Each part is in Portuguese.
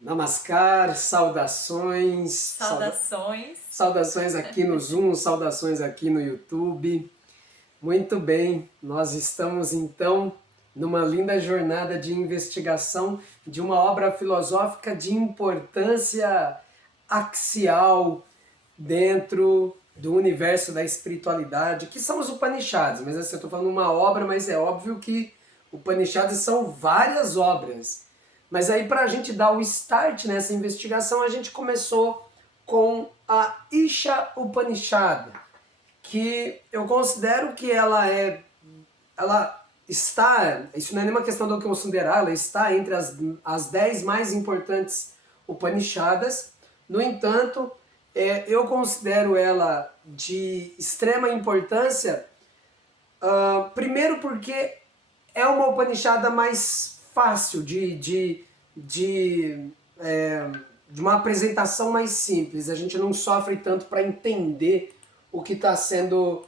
Namaskar, saudações, Saudações. saudações aqui no Zoom, saudações aqui no YouTube. Muito bem, nós estamos então numa linda jornada de investigação de uma obra filosófica de importância axial dentro do universo da espiritualidade, que são os Upanishads. Mas assim, eu estou falando uma obra, mas é óbvio que Upanishads são várias obras. Mas aí, para a gente dar o start nessa investigação, a gente começou com a Isha Upanishad, que eu considero que ela está, isso não é nenhuma questão do que eu considerar, ela está entre as 10 mais importantes Upanishadas. No entanto, eu considero ela de extrema importância, primeiro porque é uma Upanishada mais fácil de uma apresentação mais simples. A gente não sofre tanto para entender o que está sendo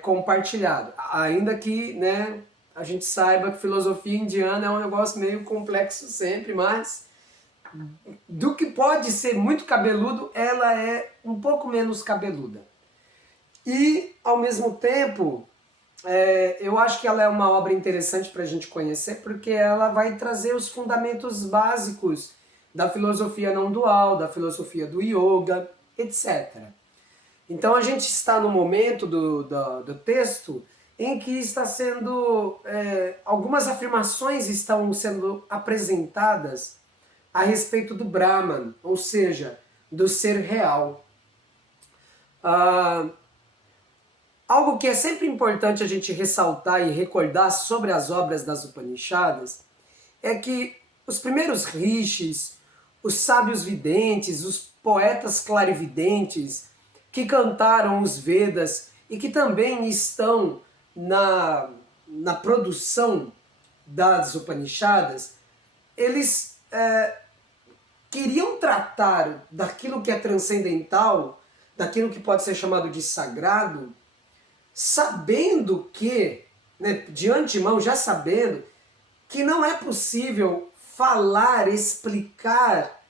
compartilhado. Ainda que, né, a gente saiba que filosofia indiana é um negócio meio complexo sempre, mas do que pode ser muito cabeludo, ela é um pouco menos cabeluda. E, ao mesmo tempo, eu acho que ela é uma obra interessante para a gente conhecer, porque ela vai trazer os fundamentos básicos da filosofia não dual, da filosofia do yoga, etc. Então a gente está no momento do texto em que está sendo, algumas afirmações estão sendo apresentadas a respeito do Brahman, ou seja, do ser real. Algo que é sempre importante a gente ressaltar e recordar sobre as obras das Upanishadas é que os primeiros rishis, os sábios videntes, os poetas clarividentes que cantaram os Vedas e que também estão na produção das Upanishadas, eles queriam tratar daquilo que é transcendental, daquilo que pode ser chamado de sagrado, sabendo que, né, de antemão, já sabendo, que não é possível falar, explicar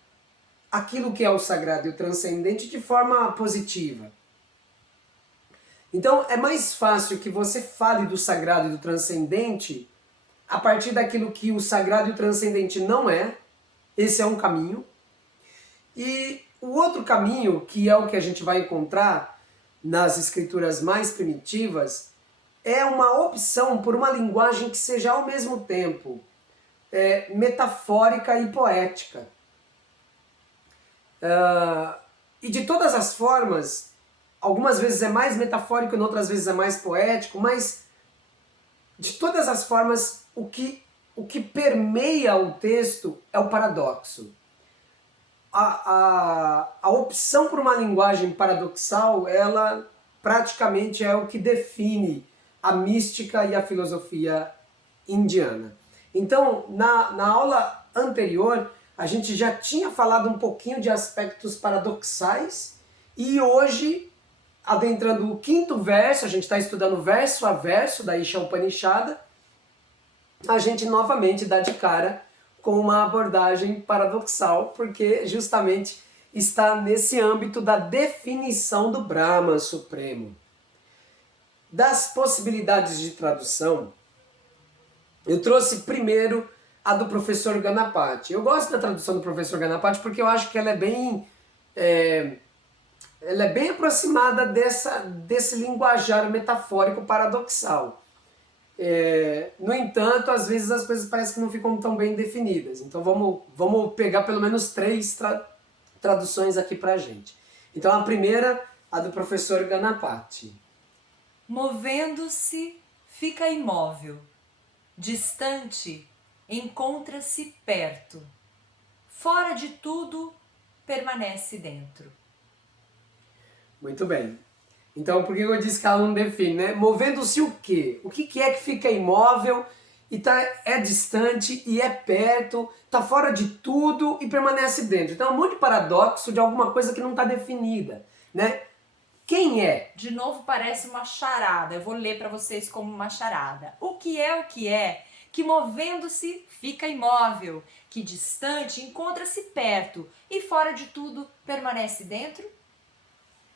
aquilo que é o sagrado e o transcendente de forma positiva. Então é mais fácil que você fale do sagrado e do transcendente a partir daquilo que o sagrado e o transcendente não é. Esse é um caminho. E o outro caminho, que é o que a gente vai encontrar nas escrituras mais primitivas, é uma opção por uma linguagem que seja ao mesmo tempo metafórica e poética. E de todas as formas, algumas vezes é mais metafórico, outras vezes é mais poético, mas de todas as formas, o que permeia o texto é o paradoxo. A opção por uma linguagem paradoxal, ela praticamente é o que define a mística e a filosofia indiana. Então, na aula anterior, a gente já tinha falado um pouquinho de aspectos paradoxais e hoje, adentrando o quinto verso, a gente está estudando verso a verso da Isha Upanishada, a gente novamente dá de cara com uma abordagem paradoxal, porque justamente está nesse âmbito da definição do Brahman Supremo. Das possibilidades de tradução, eu trouxe primeiro a do professor Ganapati. Eu gosto da tradução do professor Ganapati porque eu acho que ela é bem aproximada desse linguajar metafórico paradoxal. No entanto, às vezes as coisas parecem que não ficam tão bem definidas. Então vamos pegar pelo menos 3 traduções aqui pra gente. Então a primeira, a do professor Ganapati. Movendo-se, fica imóvel. Distante, encontra-se perto. Fora de tudo, permanece dentro. Muito bem. Então, por que eu disse que ela não define, né? Movendo-se o quê? O que é que fica imóvel e é distante e é perto, está fora de tudo e permanece dentro? Então é um monte de paradoxo de alguma coisa que não está definida, né? Quem é? De novo parece uma charada. Eu vou ler para vocês como uma charada. O que é que movendo-se fica imóvel, que distante encontra-se perto e fora de tudo permanece dentro?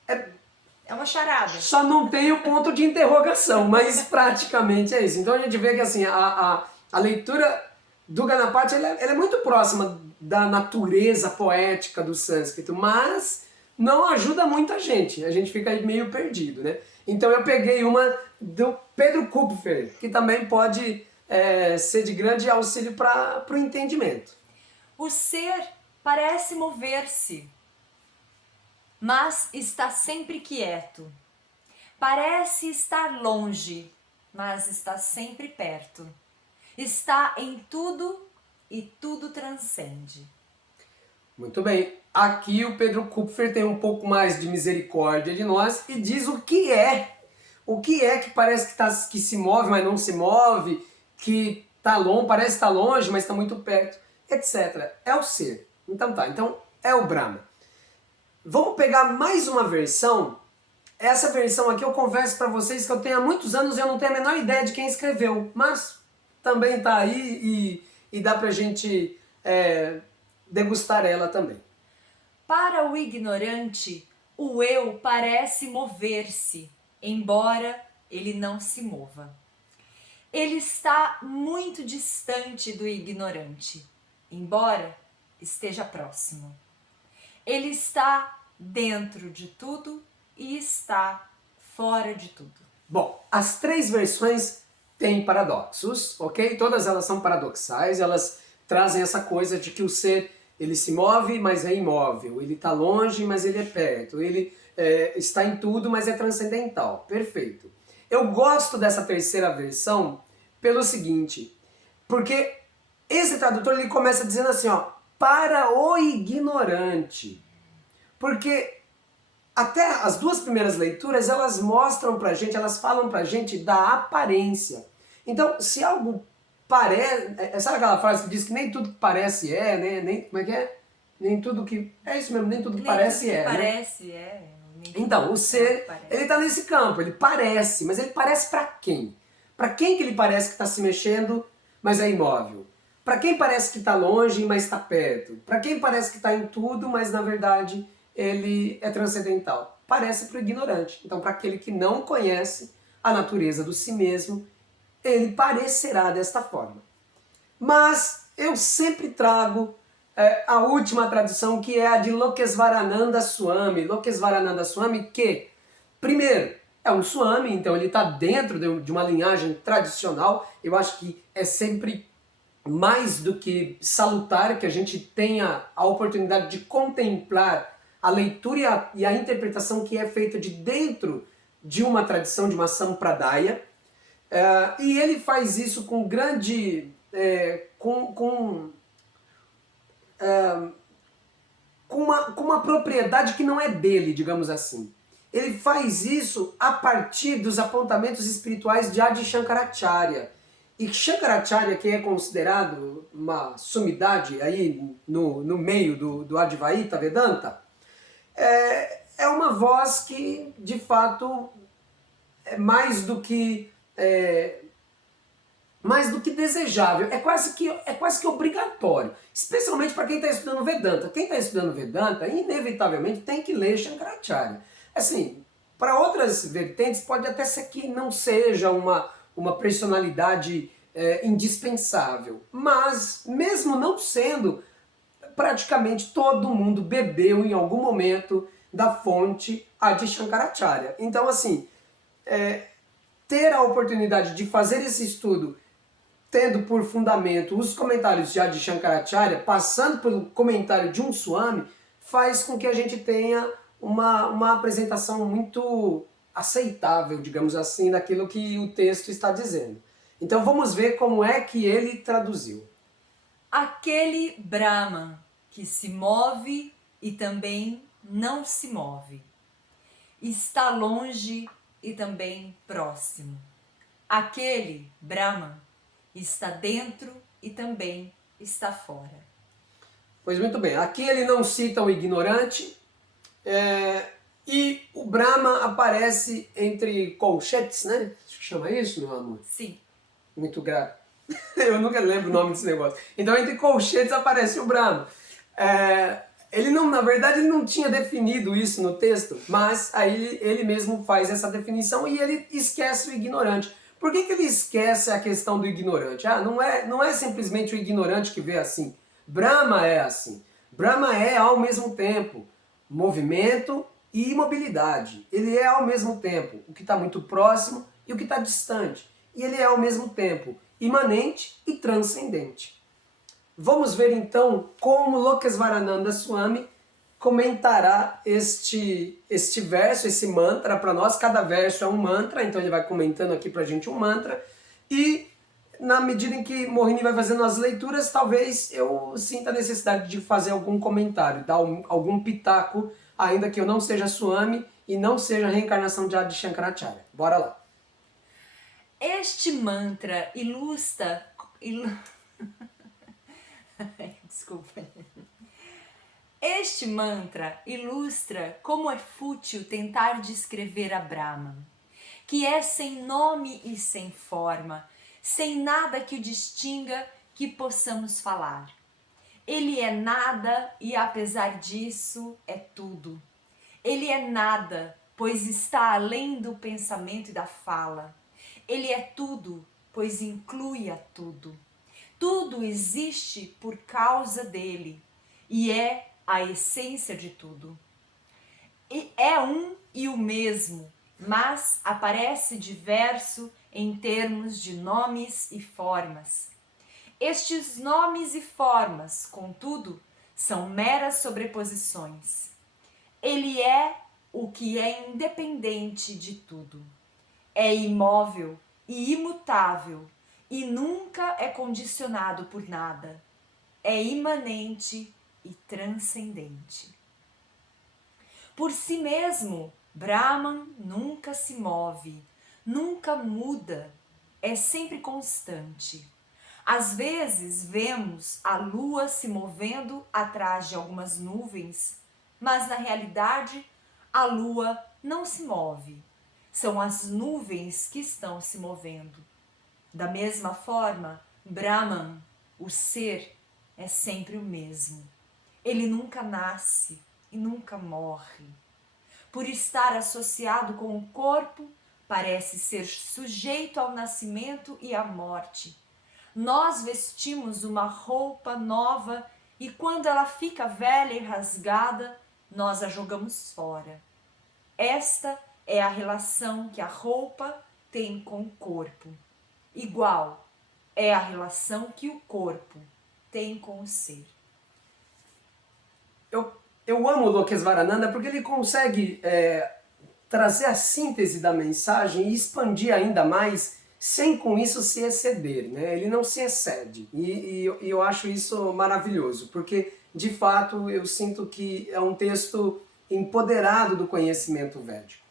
É uma charada. Só não tem o ponto de interrogação, mas praticamente é isso. Então a gente vê que assim, a leitura do Ganapati ela é muito próxima da natureza poética do sânscrito, mas não ajuda muita gente. A gente fica aí meio perdido, né? Então eu peguei uma do Pedro Kupfer, que também pode ser de grande auxílio para o entendimento. O ser parece mover-se, mas está sempre quieto. Parece estar longe, mas está sempre perto. Está em tudo e tudo transcende. Muito bem. Aqui o Pedro Kupfer tem um pouco mais de misericórdia de nós e diz o que é. O que é que parece que se move, mas não se move, que tá longe, parece estar longe, mas está muito perto, etc. É o ser. Então tá, então é o Brahma. Vamos pegar mais uma versão. Essa versão aqui eu confesso para vocês que eu tenho há muitos anos e eu não tenho a menor ideia de quem escreveu, mas também tá aí e dá pra gente degustar ela também. Para o ignorante, o eu parece mover-se, embora ele não se mova. Ele está muito distante do ignorante, embora esteja próximo. Ele está dentro de tudo e está fora de tudo. Bom, as três versões têm paradoxos, ok? Todas elas são paradoxais, elas trazem essa coisa de que o ser ele se move, mas é imóvel, ele está longe, mas ele é perto, ele está em tudo, mas é transcendental. Perfeito. Eu gosto dessa terceira versão pelo seguinte, porque esse tradutor ele começa dizendo assim, ó, para o ignorante. Porque até as duas primeiras leituras, elas mostram pra gente, elas falam pra gente da aparência. Então, se algo parece... Sabe aquela frase que diz que nem tudo que parece né? Nem, como é que é? Nem tudo que... É isso mesmo, nem tudo que parece é, parece, né? Nem então, o ser, ele tá nesse campo, ele parece, mas ele parece pra quem? Pra quem que ele parece que está se mexendo, mas é imóvel? Pra quem parece que está longe, mas está perto? Pra quem parece que está em tudo, mas na verdade ele é transcendental? Parece para o ignorante. Então, para aquele que não conhece a natureza do si mesmo, ele parecerá desta forma. Mas eu sempre trago a última tradução, que é a de Lokesvarananda Swami. Lokesvarananda Swami, que, primeiro, é um Swami, então ele está dentro de uma linhagem tradicional. Eu acho que é sempre mais do que salutar que a gente tenha a oportunidade de contemplar a leitura e a interpretação que é feita de dentro de uma tradição, de uma sampradaya. E ele faz isso com grande... com uma propriedade que não é dele, digamos assim. Ele faz isso a partir dos apontamentos espirituais de Adi Shankaracharya. E Shankaracharya, que é considerado uma sumidade aí no meio do Advaita Vedanta, é uma voz que, de fato, é mais do que desejável, é quase que obrigatório, especialmente para quem está estudando Vedanta. Quem está estudando Vedanta, inevitavelmente, tem que ler Shankaracharya. Assim, para outras vertentes, pode até ser que não seja uma personalidade indispensável, mas mesmo não sendo, praticamente todo mundo bebeu em algum momento da fonte Adi Shankaracharya. Então, assim, ter a oportunidade de fazer esse estudo tendo por fundamento os comentários de Adi Shankaracharya, passando pelo comentário de um Swami, faz com que a gente tenha uma apresentação muito aceitável, digamos assim, daquilo que o texto está dizendo. Então vamos ver como é que ele traduziu. Aquele Brahman que se move e também não se move. Está longe e também próximo. Aquele Brahman está dentro e também está fora. Pois muito bem, aqui ele não cita o ignorante, e o Brahma aparece entre colchetes, né? Chama isso, meu amor? Sim. Muito grato. Eu nunca lembro o nome desse negócio. Então, entre colchetes aparece o Brahma. Ele não, na verdade, ele não tinha definido isso no texto, mas aí ele mesmo faz essa definição e ele esquece o ignorante. Por que ele esquece a questão do ignorante? Não é simplesmente o ignorante que vê assim. Brahma é assim. Brahma é, ao mesmo tempo, movimento e imobilidade. Ele é, ao mesmo tempo, o que está muito próximo e o que está distante. E ele é, ao mesmo tempo, imanente e transcendente. Vamos ver, então, como Lokesvarananda Swami comentará este verso, esse mantra para nós. Cada verso é um mantra, então ele vai comentando aqui para a gente um mantra. E na medida em que Mohini vai fazendo as leituras, talvez eu sinta a necessidade de fazer algum comentário, dar algum pitaco, ainda que eu não seja Swami e não seja a reencarnação de Adi Shankaracharya. Bora lá. Este mantra ilustra... Desculpa. Este mantra ilustra como é fútil tentar descrever a Brahman, que é sem nome e sem forma, sem nada que o distinga que possamos falar. Ele é nada e, apesar disso, é tudo. Ele é nada, pois está além do pensamento e da fala. Ele é tudo, pois inclui a tudo. Tudo existe por causa dele e é a essência de tudo. E é um e o mesmo, mas aparece diverso em termos de nomes e formas. Estes nomes e formas, contudo, são meras sobreposições. Ele é o que é independente de tudo. É imóvel e imutável e nunca é condicionado por nada. É imanente e transcendente. Por si mesmo, Brahman nunca se move, nunca muda, é sempre constante. Às vezes vemos a lua se movendo atrás de algumas nuvens, mas na realidade a lua não se move. São as nuvens que estão se movendo. Da mesma forma, Brahman, o ser, é sempre o mesmo. Ele nunca nasce e nunca morre. Por estar associado com o corpo, parece ser sujeito ao nascimento e à morte. Nós vestimos uma roupa nova e quando ela fica velha e rasgada, nós a jogamos fora. Esta é a relação que a roupa tem com o corpo. Igual é a relação que o corpo tem com o ser. Eu amo o Lokesvarananda porque ele consegue trazer a síntese da mensagem e expandir ainda mais, sem com isso se exceder, né? Ele não se excede. E eu acho isso maravilhoso, porque de fato eu sinto que é um texto empoderado do conhecimento védico.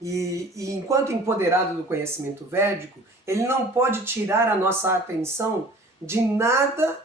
E enquanto empoderado do conhecimento védico, ele não pode tirar a nossa atenção de nada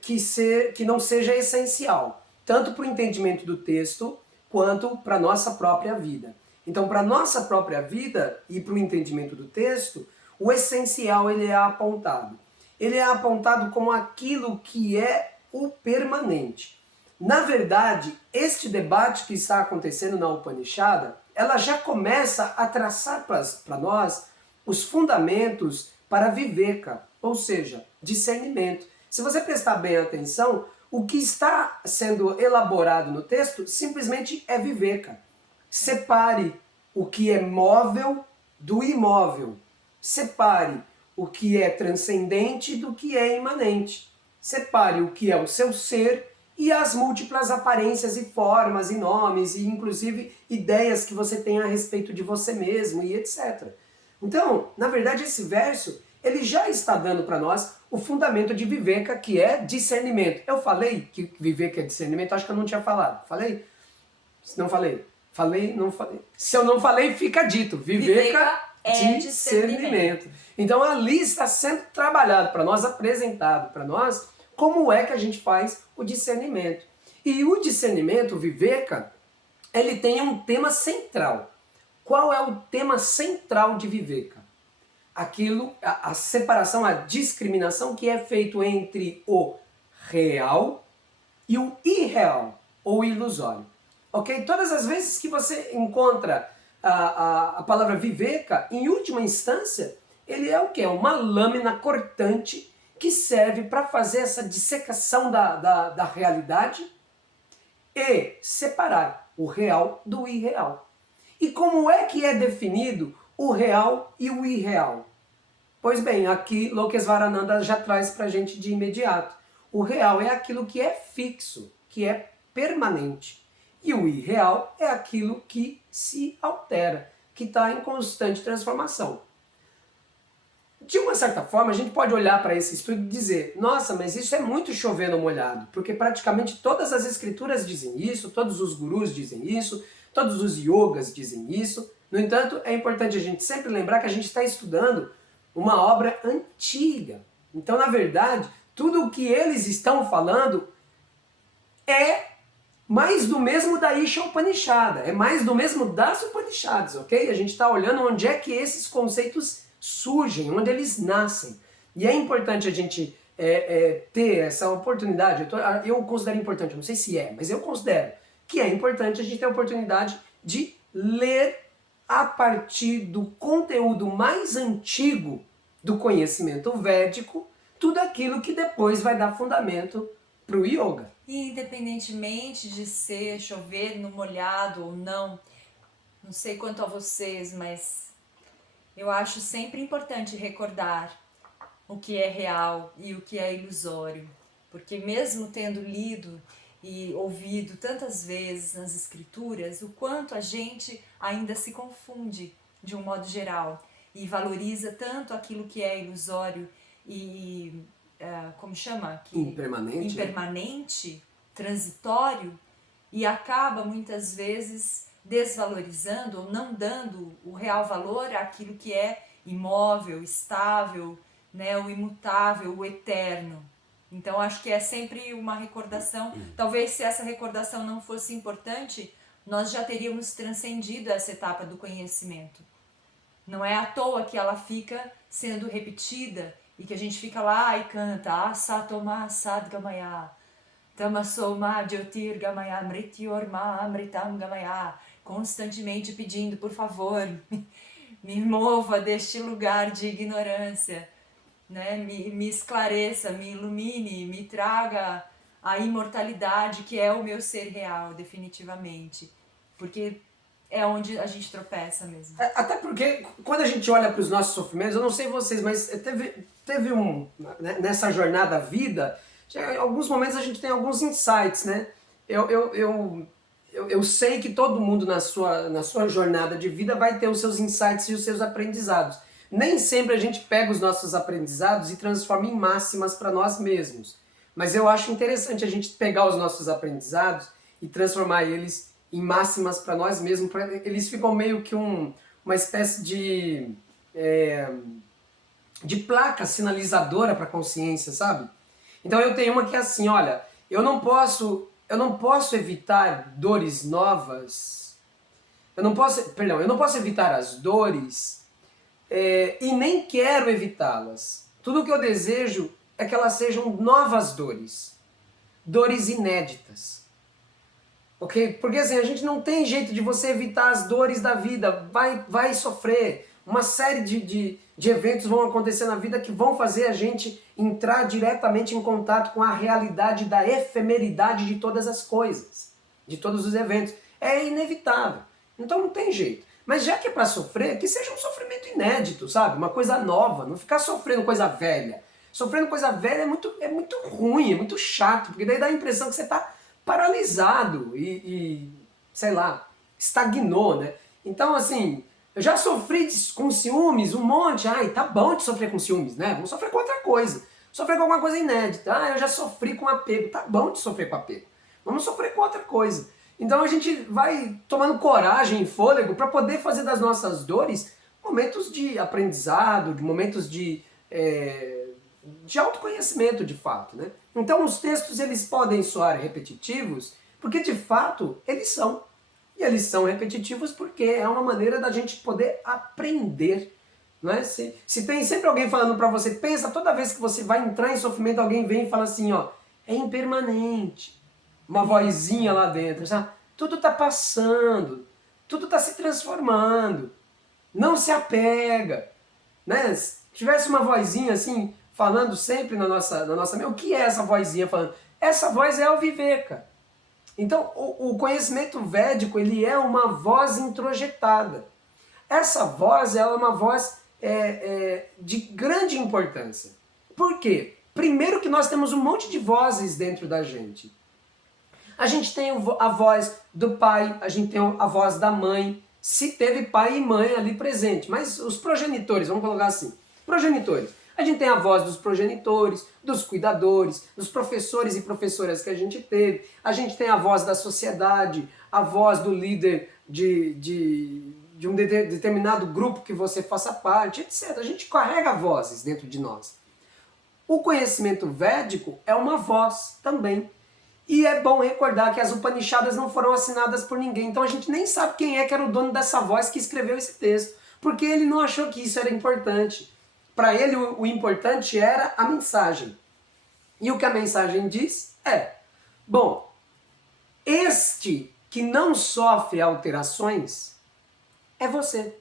que não seja essencial, tanto para o entendimento do texto, quanto para a nossa própria vida. Então, para a nossa própria vida e para o entendimento do texto, o essencial ele é apontado. Ele é apontado como aquilo que é o permanente. Na verdade, este debate que está acontecendo na Upanishada, ela já começa a traçar para nós os fundamentos para viveka, ou seja, discernimento. Se você prestar bem atenção, o que está sendo elaborado no texto simplesmente é viveka. Separe o que é móvel do imóvel. Separe o que é transcendente do que é imanente. Separe o que é o seu ser e as múltiplas aparências e formas e nomes e inclusive ideias que você tem a respeito de você mesmo e etc. Então, na verdade, esse verso ele já está dando para nós o fundamento de viveka, que é discernimento. Eu falei que viveka é discernimento? Acho que eu não tinha falado. Falei? Não falei. Falei, não falei. Se eu não falei, fica dito. Viveka é discernimento. Então ali está sendo trabalhado para nós, apresentado para nós, como é que a gente faz o discernimento. E o discernimento, o viveka, ele tem um tema central. Qual é o tema central de viveka? a separação, a discriminação que é feito entre o real e o irreal, ou ilusório. Ok? Todas as vezes que você encontra a palavra viveka, em última instância, ele é o quê? Uma lâmina cortante que serve para fazer essa dissecação da realidade e separar o real do irreal. E como é que é definido o real e o irreal? Pois bem, aqui Lokesvarananda já traz para a gente de imediato. O real é aquilo que é fixo, que é permanente. E o irreal é aquilo que se altera, que está em constante transformação. De uma certa forma, a gente pode olhar para esse estudo e dizer, nossa, mas isso é muito chover no molhado, porque praticamente todas as escrituras dizem isso, todos os gurus dizem isso, todos os yogas dizem isso. No entanto, é importante a gente sempre lembrar que a gente está estudando uma obra antiga. Então, na verdade, tudo o que eles estão falando é mais do mesmo da Isha Upanishada, é mais do mesmo das Upanishads, ok? A gente está olhando onde é que esses conceitos surgem, onde eles nascem. E é importante a gente ter essa oportunidade, eu considero importante, não sei se é, mas eu considero que é importante a gente ter a oportunidade de ler a partir do conteúdo mais antigo do conhecimento védico, tudo aquilo que depois vai dar fundamento para o yoga. E independentemente de ser chover no molhado ou não sei quanto a vocês, mas eu acho sempre importante recordar o que é real e o que é ilusório, porque mesmo tendo lido e ouvido tantas vezes nas escrituras, o quanto a gente ainda se confunde de um modo geral e valoriza tanto aquilo que é ilusório e como chama? Impermanente, transitório, e acaba muitas vezes desvalorizando ou não dando o real valor àquilo que é imóvel, estável, né, o imutável, o eterno. Então acho que é sempre uma recordação, talvez se essa recordação não fosse importante, nós já teríamos transcendido essa etapa do conhecimento. Não é à toa que ela fica sendo repetida e que a gente fica lá e canta Asatoma Sadgamaya, Tamasoma Jyotirgamaya, Mrityorma Amritam Gamaya, constantemente pedindo, por favor, me mova deste lugar de ignorância, né? Me esclareça, me ilumine, me traga a imortalidade que é o meu ser real, definitivamente. Porque é onde a gente tropeça mesmo. Até porque, quando a gente olha para os nossos sofrimentos, eu não sei vocês, mas teve nessa jornada vida, em alguns momentos a gente tem alguns insights, né? Eu sei que todo mundo na sua jornada de vida vai ter os seus insights e os seus aprendizados. Nem sempre a gente pega os nossos aprendizados e transforma em máximas para nós mesmos. Mas eu acho interessante a gente pegar os nossos aprendizados e transformar eles em máximas para nós mesmos. Eles ficam meio que uma espécie de placa sinalizadora para a consciência, sabe? Então eu tenho uma que é assim, olha, eu não posso evitar dores novas, eu não posso evitar as dores e nem quero evitá-las. Tudo o que eu desejo é que elas sejam novas dores inéditas. Ok? Porque assim, a gente não tem jeito de você evitar as dores da vida, vai sofrer. Uma série de eventos vão acontecer na vida que vão fazer a gente entrar diretamente em contato com a realidade da efemeridade de todas as coisas, de todos os eventos. É inevitável. Então não tem jeito. Mas já que é para sofrer, que seja um sofrimento inédito, sabe? Uma coisa nova, não ficar sofrendo coisa velha. Sofrendo coisa velha é muito ruim, é muito chato, porque daí dá a impressão que você está paralisado e, sei lá, estagnou, né? Então, assim, eu já sofri com ciúmes um monte. Ai, tá bom de sofrer com ciúmes, né? Vamos sofrer com outra coisa. Sofrer com alguma coisa inédita. Ah, eu já sofri com apego. Tá bom de sofrer com apego. Vamos sofrer com outra coisa. Então a gente vai tomando coragem e fôlego para poder fazer das nossas dores momentos de aprendizado, de momentos de autoconhecimento, de fato, né? Então os textos eles podem soar repetitivos porque de fato eles são. E eles são repetitivos porque é uma maneira da gente poder aprender Não é? Se tem sempre alguém falando para você, pensa, toda vez que você vai entrar em sofrimento, alguém vem e fala assim, ó, é impermanente. Uma vozinha lá dentro, sabe? Tudo está passando, tudo está se transformando. Não se apega, né? Se tivesse uma vozinha assim, falando sempre na nossa mente, o que é essa vozinha falando? Essa voz é o viver, cara. Então, o conhecimento védico, ele é uma voz introjetada. Essa voz, ela é uma voz de grande importância. Por quê? Primeiro que nós temos um monte de vozes dentro da gente. A gente tem a voz do pai, a gente tem a voz da mãe, se teve pai e mãe ali presente. Mas os progenitores, vamos colocar assim, progenitores. A gente tem a voz dos progenitores, dos cuidadores, dos professores e professoras que a gente teve. A gente tem a voz da sociedade, a voz do líder de um determinado grupo que você faça parte, etc. A gente carrega vozes dentro de nós. O conhecimento védico é uma voz também. E é bom recordar que as Upanishadas não foram assinadas por ninguém, então a gente nem sabe quem é que era o dono dessa voz que escreveu esse texto, porque ele não achou que isso era importante. Para ele o importante era a mensagem. E o que a mensagem diz é, bom, este que não sofre alterações é você.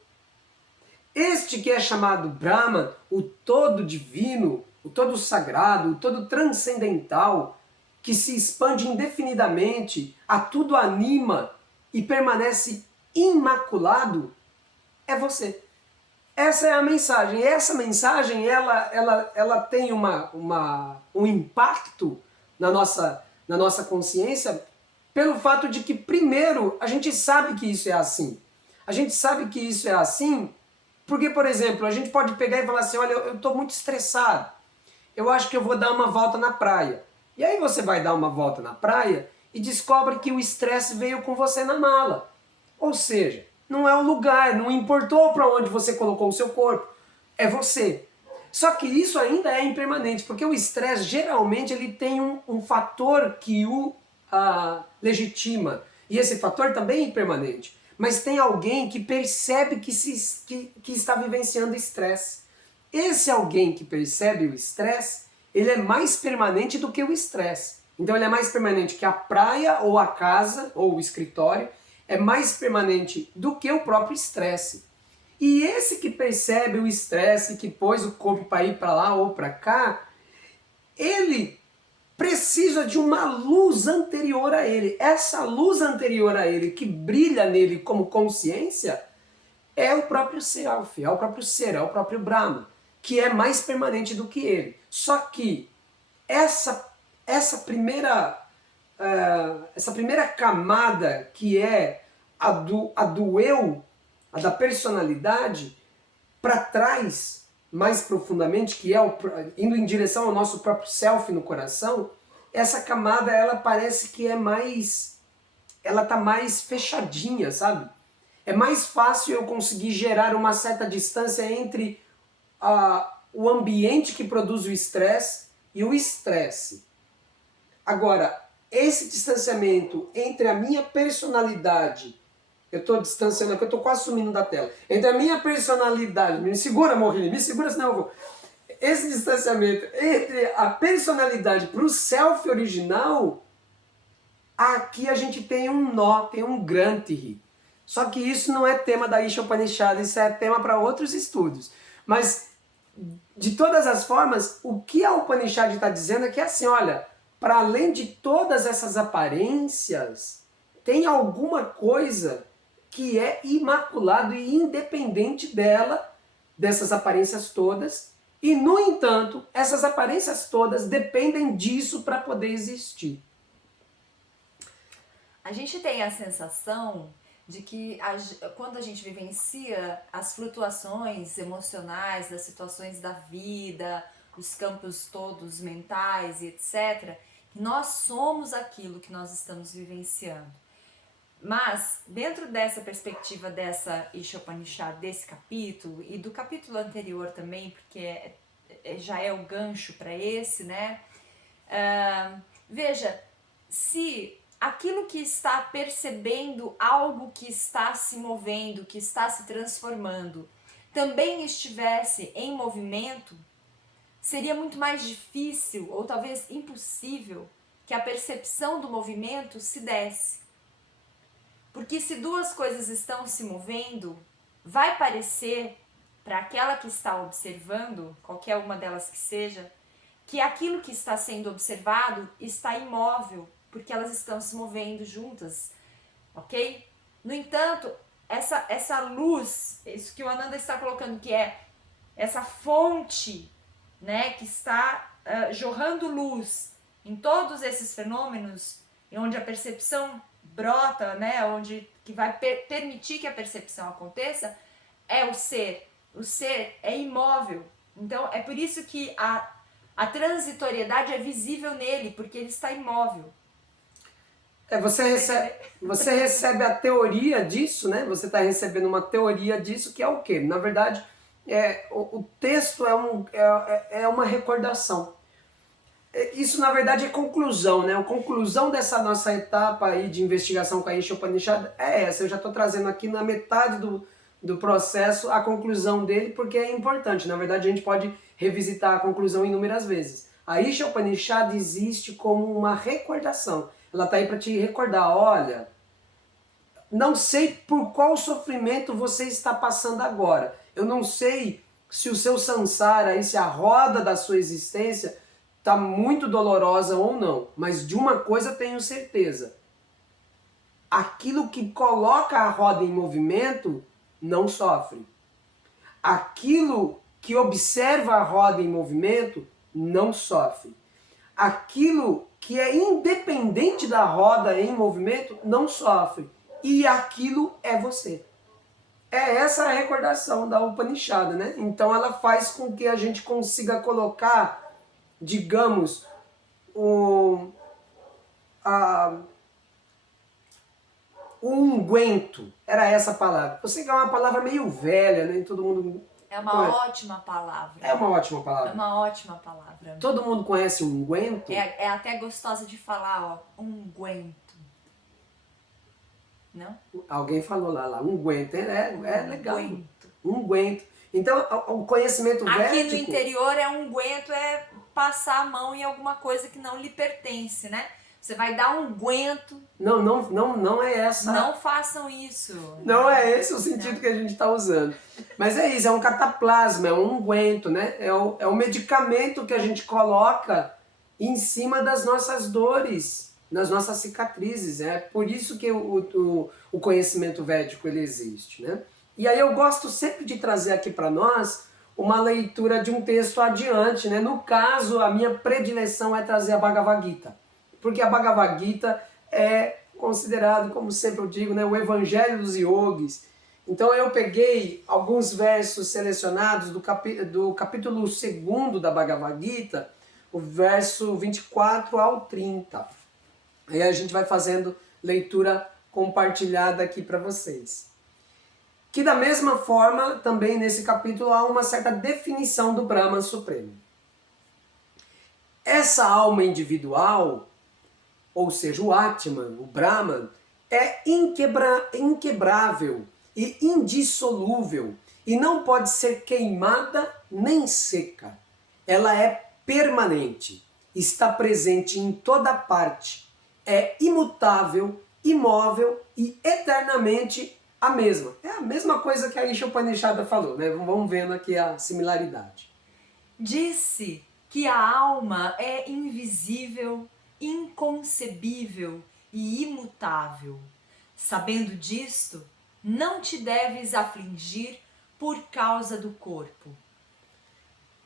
Este que é chamado Brahman, o todo divino, o todo sagrado, o todo transcendental, que se expande indefinidamente, a tudo anima e permanece imaculado, é você. Essa é a mensagem. E essa mensagem, ela tem um impacto na nossa consciência pelo fato de que, primeiro, a gente sabe que isso é assim. A gente sabe que isso é assim porque, por exemplo, a gente pode pegar e falar assim, olha, eu estou muito estressado, eu acho que eu vou dar uma volta na praia. E aí você vai dar uma volta na praia e descobre que o estresse veio com você na mala. Ou seja, não é o lugar, não importou para onde você colocou o seu corpo, é você. Só que isso ainda é impermanente, porque o estresse geralmente ele tem um fator que o legitima. E esse fator também é impermanente. Mas tem alguém que percebe que está vivenciando estresse. Esse alguém que percebe o estresse, ele é mais permanente do que o estresse. Então ele é mais permanente que a praia ou a casa ou o escritório, é mais permanente do que o próprio estresse. E esse que percebe o estresse, que pôs o corpo para ir para lá ou para cá, ele precisa de uma luz anterior a ele. Essa luz anterior a ele, que brilha nele como consciência, é o próprio Self, é o próprio ser, é o próprio Brahma, que é mais permanente do que ele. Só que essa primeira camada, que é a do eu, a da personalidade, para trás, mais profundamente, que é indo em direção ao nosso próprio self no coração, essa camada, ela parece que ela tá mais fechadinha, sabe? É mais fácil eu conseguir gerar uma certa distância entre o ambiente que produz o estresse e o estresse. Agora, esse distanciamento entre a minha personalidade, eu estou distanciando aqui, eu estou quase sumindo da tela, entre a minha personalidade, me segura, Morrini, me segura, senão eu vou. Esse distanciamento entre a personalidade para o self original, aqui a gente tem um nó, tem um granthi. Só que isso não é tema da Isha Upanishad, isso é tema para outros estudos. Mas, de todas as formas, o que a Upanishad está dizendo é que assim, olha, para além de todas essas aparências, tem alguma coisa que é imaculado e independente dessas aparências todas, e, no entanto, essas aparências todas dependem disso para poder existir. A gente tem a sensação de que quando a gente vivencia as flutuações emocionais, das situações da vida, os campos todos mentais e etc., nós somos aquilo que nós estamos vivenciando. Mas, dentro dessa perspectiva dessa Isha Upanishad, desse capítulo, e do capítulo anterior também, porque já é o gancho para esse, né? Veja, se aquilo que está percebendo algo que está se movendo, que está se transformando, também estivesse em movimento, seria muito mais difícil, ou talvez impossível, que a percepção do movimento se desse. Porque se duas coisas estão se movendo, vai parecer, para aquela que está observando, qualquer uma delas que seja, que aquilo que está sendo observado está imóvel, porque elas estão se movendo juntas, ok? No entanto, essa luz, isso que o Ananda está colocando, que é essa fonte, né, que está jorrando luz em todos esses fenômenos, onde a percepção brota, né, onde que vai permitir que a percepção aconteça, é o ser. O ser é imóvel. Então, é por isso que a transitoriedade é visível nele, porque ele está imóvel. Você recebe a teoria disso, né? Você está recebendo uma teoria disso, que é o quê? Na verdade, o texto é uma recordação. Isso, na verdade, é conclusão, né? A conclusão dessa nossa etapa aí de investigação com a Isha Upanishad é essa. Eu já estou trazendo aqui na metade do processo a conclusão dele, porque é importante. Na verdade, a gente pode revisitar a conclusão inúmeras vezes. A Isha Upanishad existe como uma recordação. Ela está aí para te recordar, olha, não sei por qual sofrimento você está passando agora. Eu não sei se o seu samsara, aí, se a roda da sua existência está muito dolorosa ou não. Mas de uma coisa eu tenho certeza. Aquilo que coloca a roda em movimento não sofre. Aquilo que observa a roda em movimento não sofre. Aquilo que é independente da roda em movimento não sofre. E aquilo é você. É essa a recordação da Upanishad, né? Então ela faz com que a gente consiga colocar, digamos, o unguento. Era essa a palavra. Eu sei que é uma palavra meio velha, né? Todo mundo... É uma ótima palavra. É uma ótima palavra. É uma ótima palavra. Todo mundo conhece unguento? É até gostosa de falar, ó. Unguento. Não? Alguém falou lá, unguento. É legal. Unguento. Então, o conhecimento védico... Aqui no interior unguento é passar a mão em alguma coisa que não lhe pertence, né? Você vai dar unguento. Não é essa. Não façam isso. Não é esse o sentido que a gente está usando. Mas é isso, é um cataplasma, é um unguento, né? É o medicamento que a gente coloca em cima das nossas dores, nas nossas cicatrizes. É por isso que o conhecimento védico ele existe, né? E aí eu gosto sempre de trazer aqui para nós uma leitura de um texto adiante, né? No caso, a minha predileção é trazer a Bhagavad Gita. Porque a Bhagavad Gita é considerado, como sempre eu digo, né, o evangelho dos yogis. Então eu peguei alguns versos selecionados do capítulo 2 da Bhagavad Gita, o verso 24 ao 30. Aí a gente vai fazendo leitura compartilhada aqui para vocês. Que da mesma forma, também nesse capítulo há uma certa definição do Brahman Supremo. Essa alma individual, ou seja, o Atman, o Brahman, é inquebrável e indissolúvel e não pode ser queimada nem seca. Ela é permanente, está presente em toda parte, é imutável, imóvel e eternamente a mesma. É a mesma coisa que a Isha Upanishad falou, né? Vamos vendo aqui a similaridade. Disse que a alma é invisível, inconcebível e imutável. Sabendo disto, não te deves afligir por causa do corpo.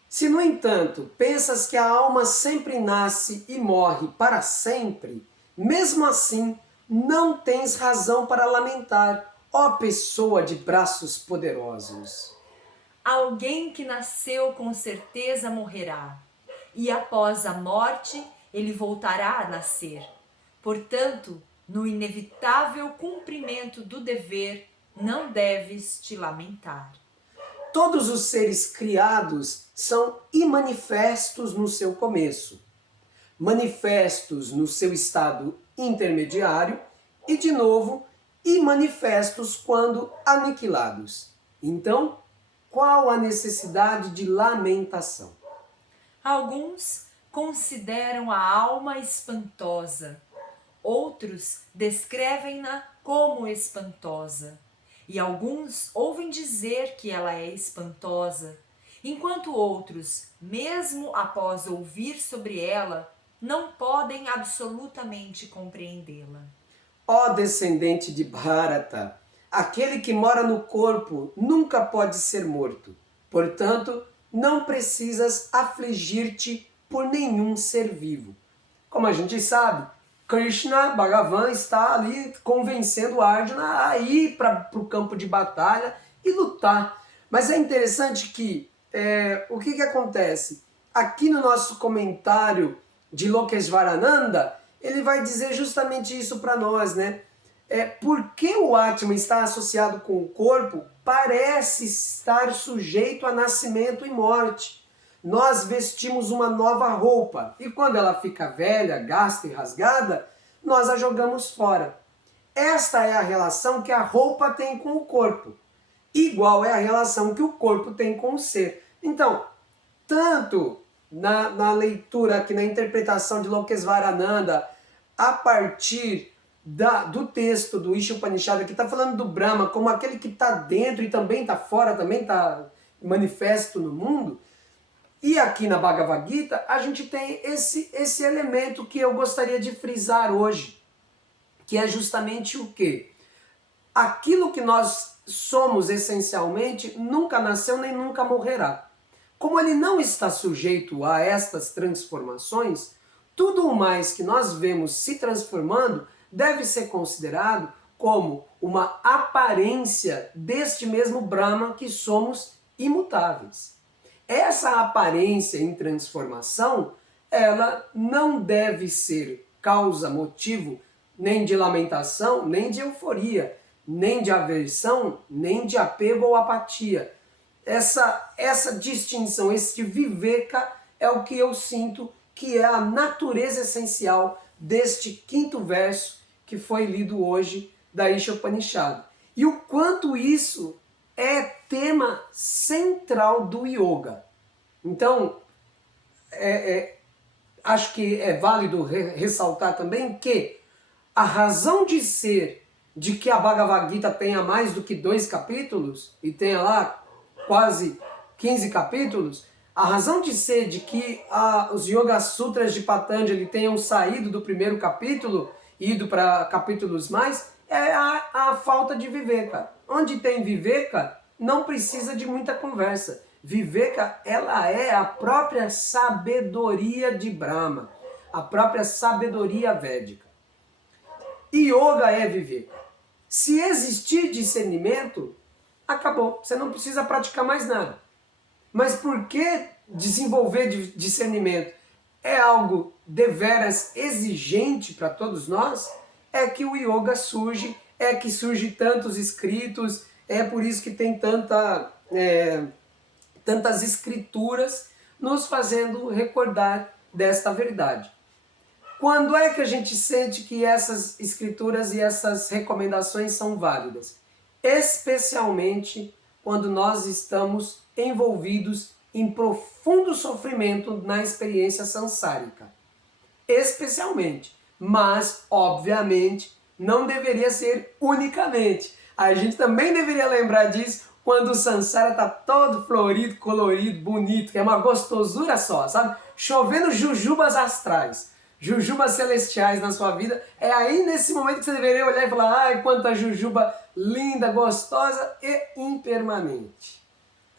Se, no entanto, pensas que a alma sempre nasce e morre para sempre, mesmo assim, não tens razão para lamentar, ó pessoa de braços poderosos. Alguém que nasceu com certeza morrerá, e após a morte ele voltará a nascer. Portanto, no inevitável cumprimento do dever, não deves te lamentar. Todos os seres criados são imanifestos no seu começo, manifestos no seu estado intermediário e, de novo, imanifestos quando aniquilados. Então, qual a necessidade de lamentação? Alguns consideram a alma espantosa, outros descrevem-na como espantosa, e alguns ouvem dizer que ela é espantosa, enquanto outros, mesmo após ouvir sobre ela, não podem absolutamente compreendê-la. Ó descendente de Bharata, aquele que mora no corpo nunca pode ser morto. Portanto, não precisas afligir-te por nenhum ser vivo. Como a gente sabe, Krishna, Bhagavan, está ali convencendo Arjuna a ir para o campo de batalha e lutar. Mas é interessante que, o que acontece? Aqui no nosso comentário de Lokesvarananda, ele vai dizer justamente isso para nós, né? Porque o Atman está associado com o corpo, parece estar sujeito a nascimento e morte. Nós vestimos uma nova roupa e quando ela fica velha, gasta e rasgada, nós a jogamos fora. Esta é a relação que a roupa tem com o corpo. Igual é a relação que o corpo tem com o ser. Então, tanto na leitura aqui, na interpretação de Lokesvarananda, a partir do texto do Isha Upanishad, que está falando do Brahma como aquele que está dentro e também está fora, também está manifesto no mundo, e aqui na Bhagavad Gita a gente tem esse elemento que eu gostaria de frisar hoje, que é justamente o quê? Aquilo que nós somos essencialmente nunca nasceu nem nunca morrerá. Como ele não está sujeito a estas transformações, tudo o mais que nós vemos se transformando deve ser considerado como uma aparência deste mesmo Brahma que somos imutáveis. Essa aparência em transformação, ela não deve ser causa, motivo, nem de lamentação, nem de euforia, nem de aversão, nem de apego ou apatia. Essa distinção, esse viveka, é o que eu sinto que é a natureza essencial deste quinto verso que foi lido hoje da Isha Upanishad. E o quanto isso é tema central do yoga. Então, acho que é válido ressaltar também que a razão de ser de que a Bhagavad Gita tenha mais do que 2 capítulos e tenha lá quase 15 capítulos, a razão de ser de que os Yoga Sutras de Patanjali tenham saído do primeiro capítulo e ido para capítulos mais, é a falta de Viveka. Onde tem Viveka, não precisa de muita conversa. Viveka, ela é a própria sabedoria de Brahma, a própria sabedoria védica. Yoga é Viveka. Se existir discernimento, acabou. Você não precisa praticar mais nada. Mas por que desenvolver discernimento é algo deveras exigente para todos nós? É que o yoga surge, é que surgem tantos escritos, é por isso que tem tantas escrituras nos fazendo recordar desta verdade. Quando é que a gente sente que essas escrituras e essas recomendações são válidas? Especialmente quando nós estamos envolvidos em profundo sofrimento na experiência samsárica. Especialmente. Mas, obviamente, não deveria ser unicamente. A gente também deveria lembrar disso quando o samsara está todo florido, colorido, bonito, que é uma gostosura só, sabe? Chovendo jujubas astrais, jujubas celestiais na sua vida. É aí nesse momento que você deveria olhar e falar: ai, quanta jujuba linda, gostosa e impermanente.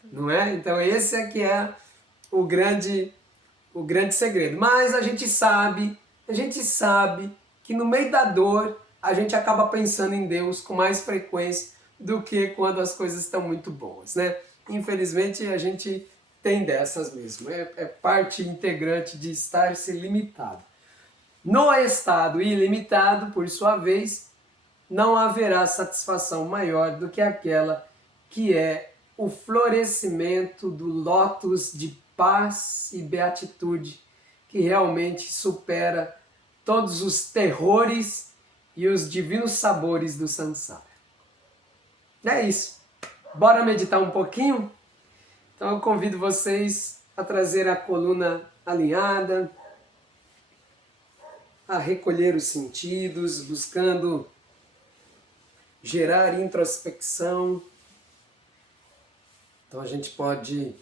Não é? Então esse é que é o grande segredo. Mas a gente sabe que no meio da dor a gente acaba pensando em Deus com mais frequência do que quando as coisas estão muito boas, né? Infelizmente a gente tem dessas mesmo. É parte integrante de estar-se limitado. No estado ilimitado, por sua vez, não haverá satisfação maior do que aquela que é o florescimento do lótus de paz e beatitude, que realmente supera todos os terrores e os divinos sabores do samsara. É isso. Bora meditar um pouquinho? Então eu convido vocês a trazer a coluna alinhada, a recolher os sentidos, buscando gerar introspecção. Então a gente pode,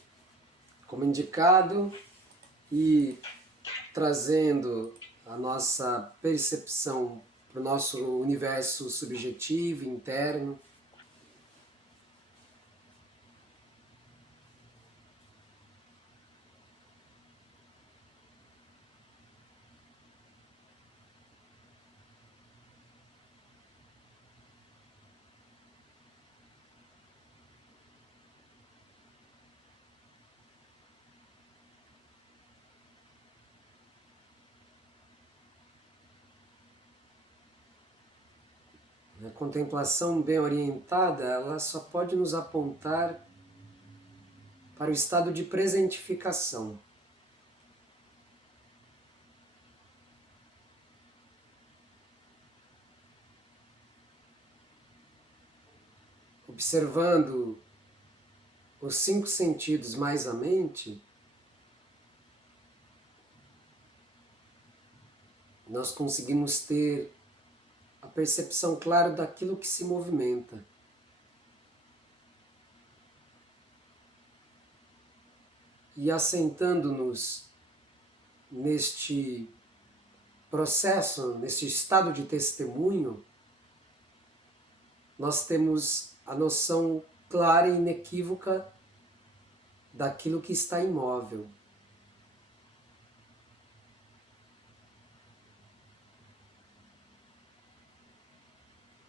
como indicado, ir trazendo a nossa percepção para o nosso universo subjetivo, interno. A contemplação bem orientada, ela só pode nos apontar para o estado de presentificação. Observando os 5 sentidos mais a mente, nós conseguimos ter a percepção clara daquilo que se movimenta. E assentando-nos neste processo, neste estado de testemunho, nós temos a noção clara e inequívoca daquilo que está imóvel.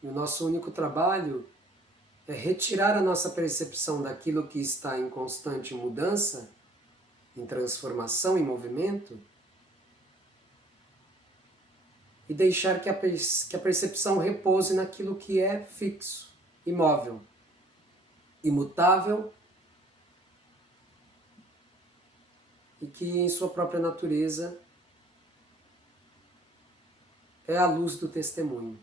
E o nosso único trabalho é retirar a nossa percepção daquilo que está em constante mudança, em transformação, em movimento, e deixar que a percepção repouse naquilo que é fixo, imóvel, imutável e que em sua própria natureza é a luz do testemunho.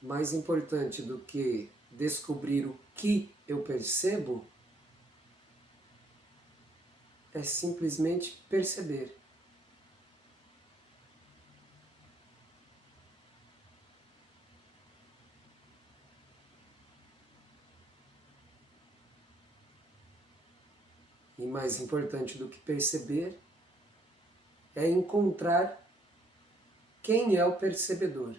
Mais importante do que descobrir o que eu percebo é simplesmente perceber. E mais importante do que perceber é encontrar quem é o percebedor.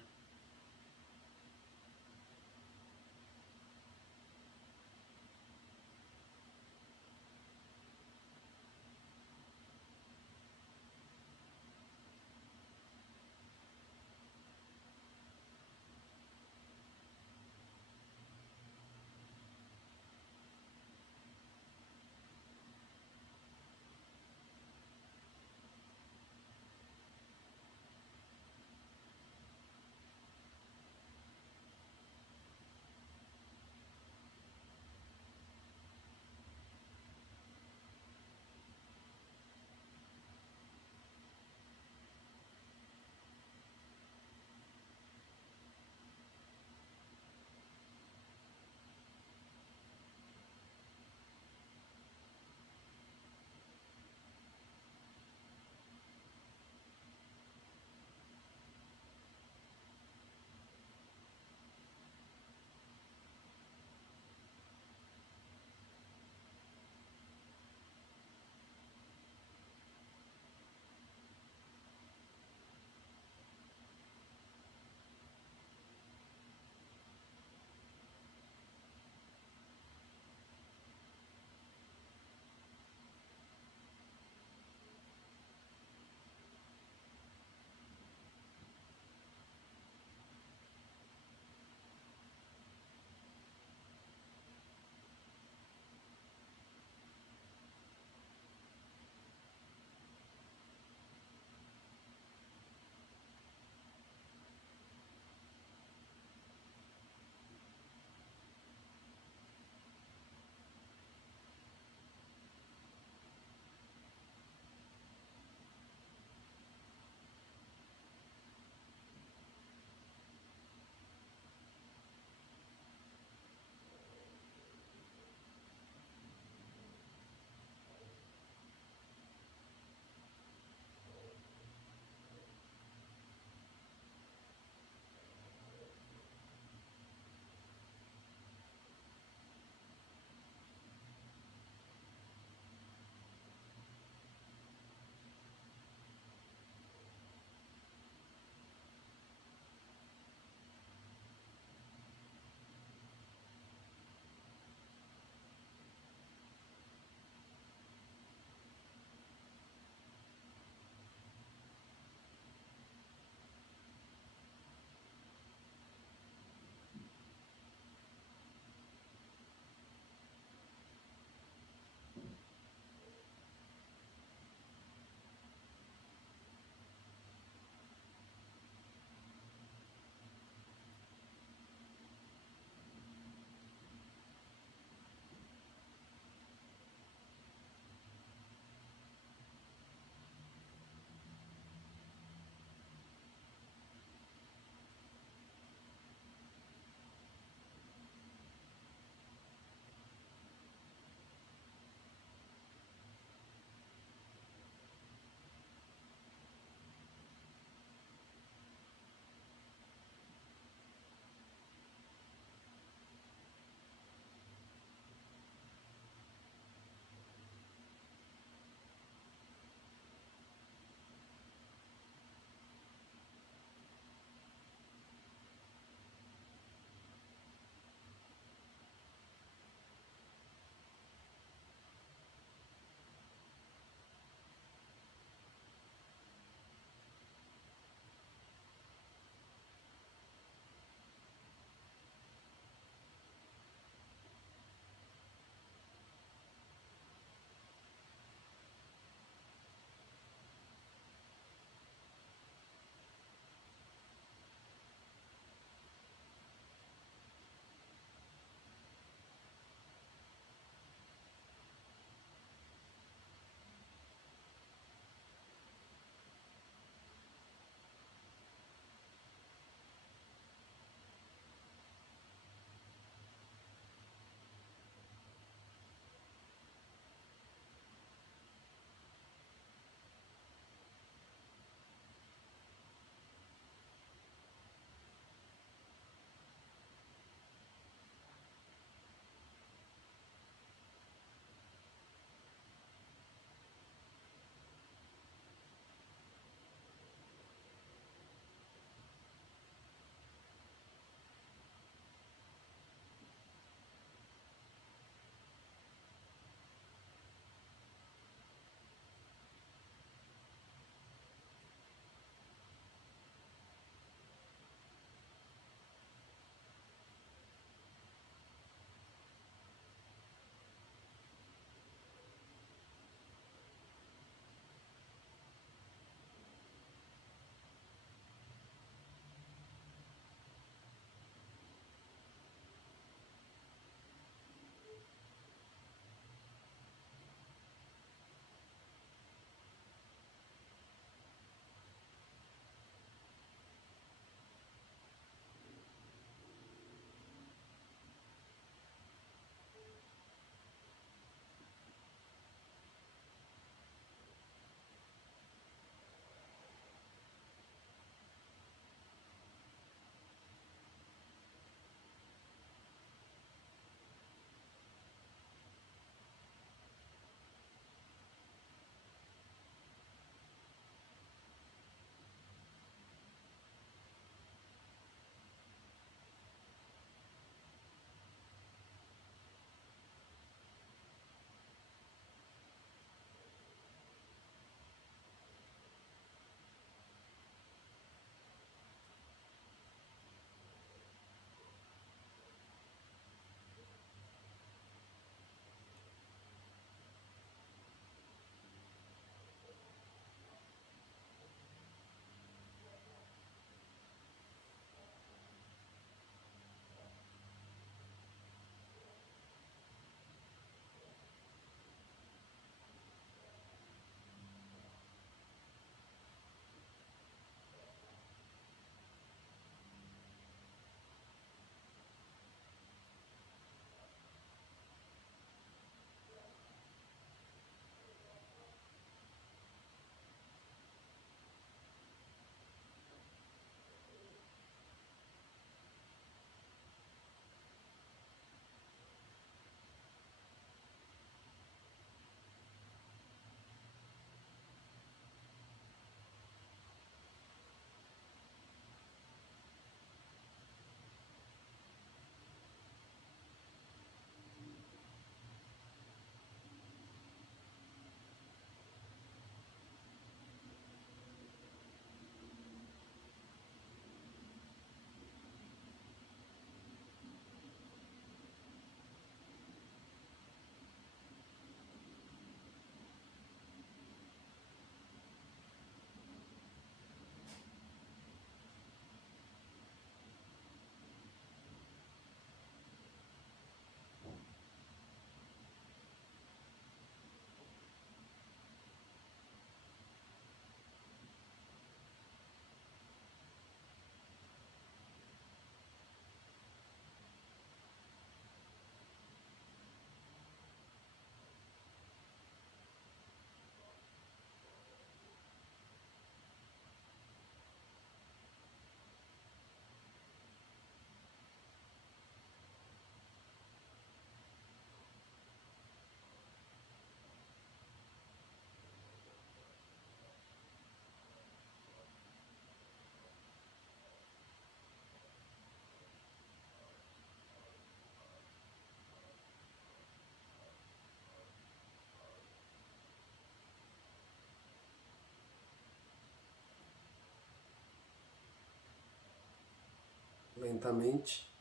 lentamente,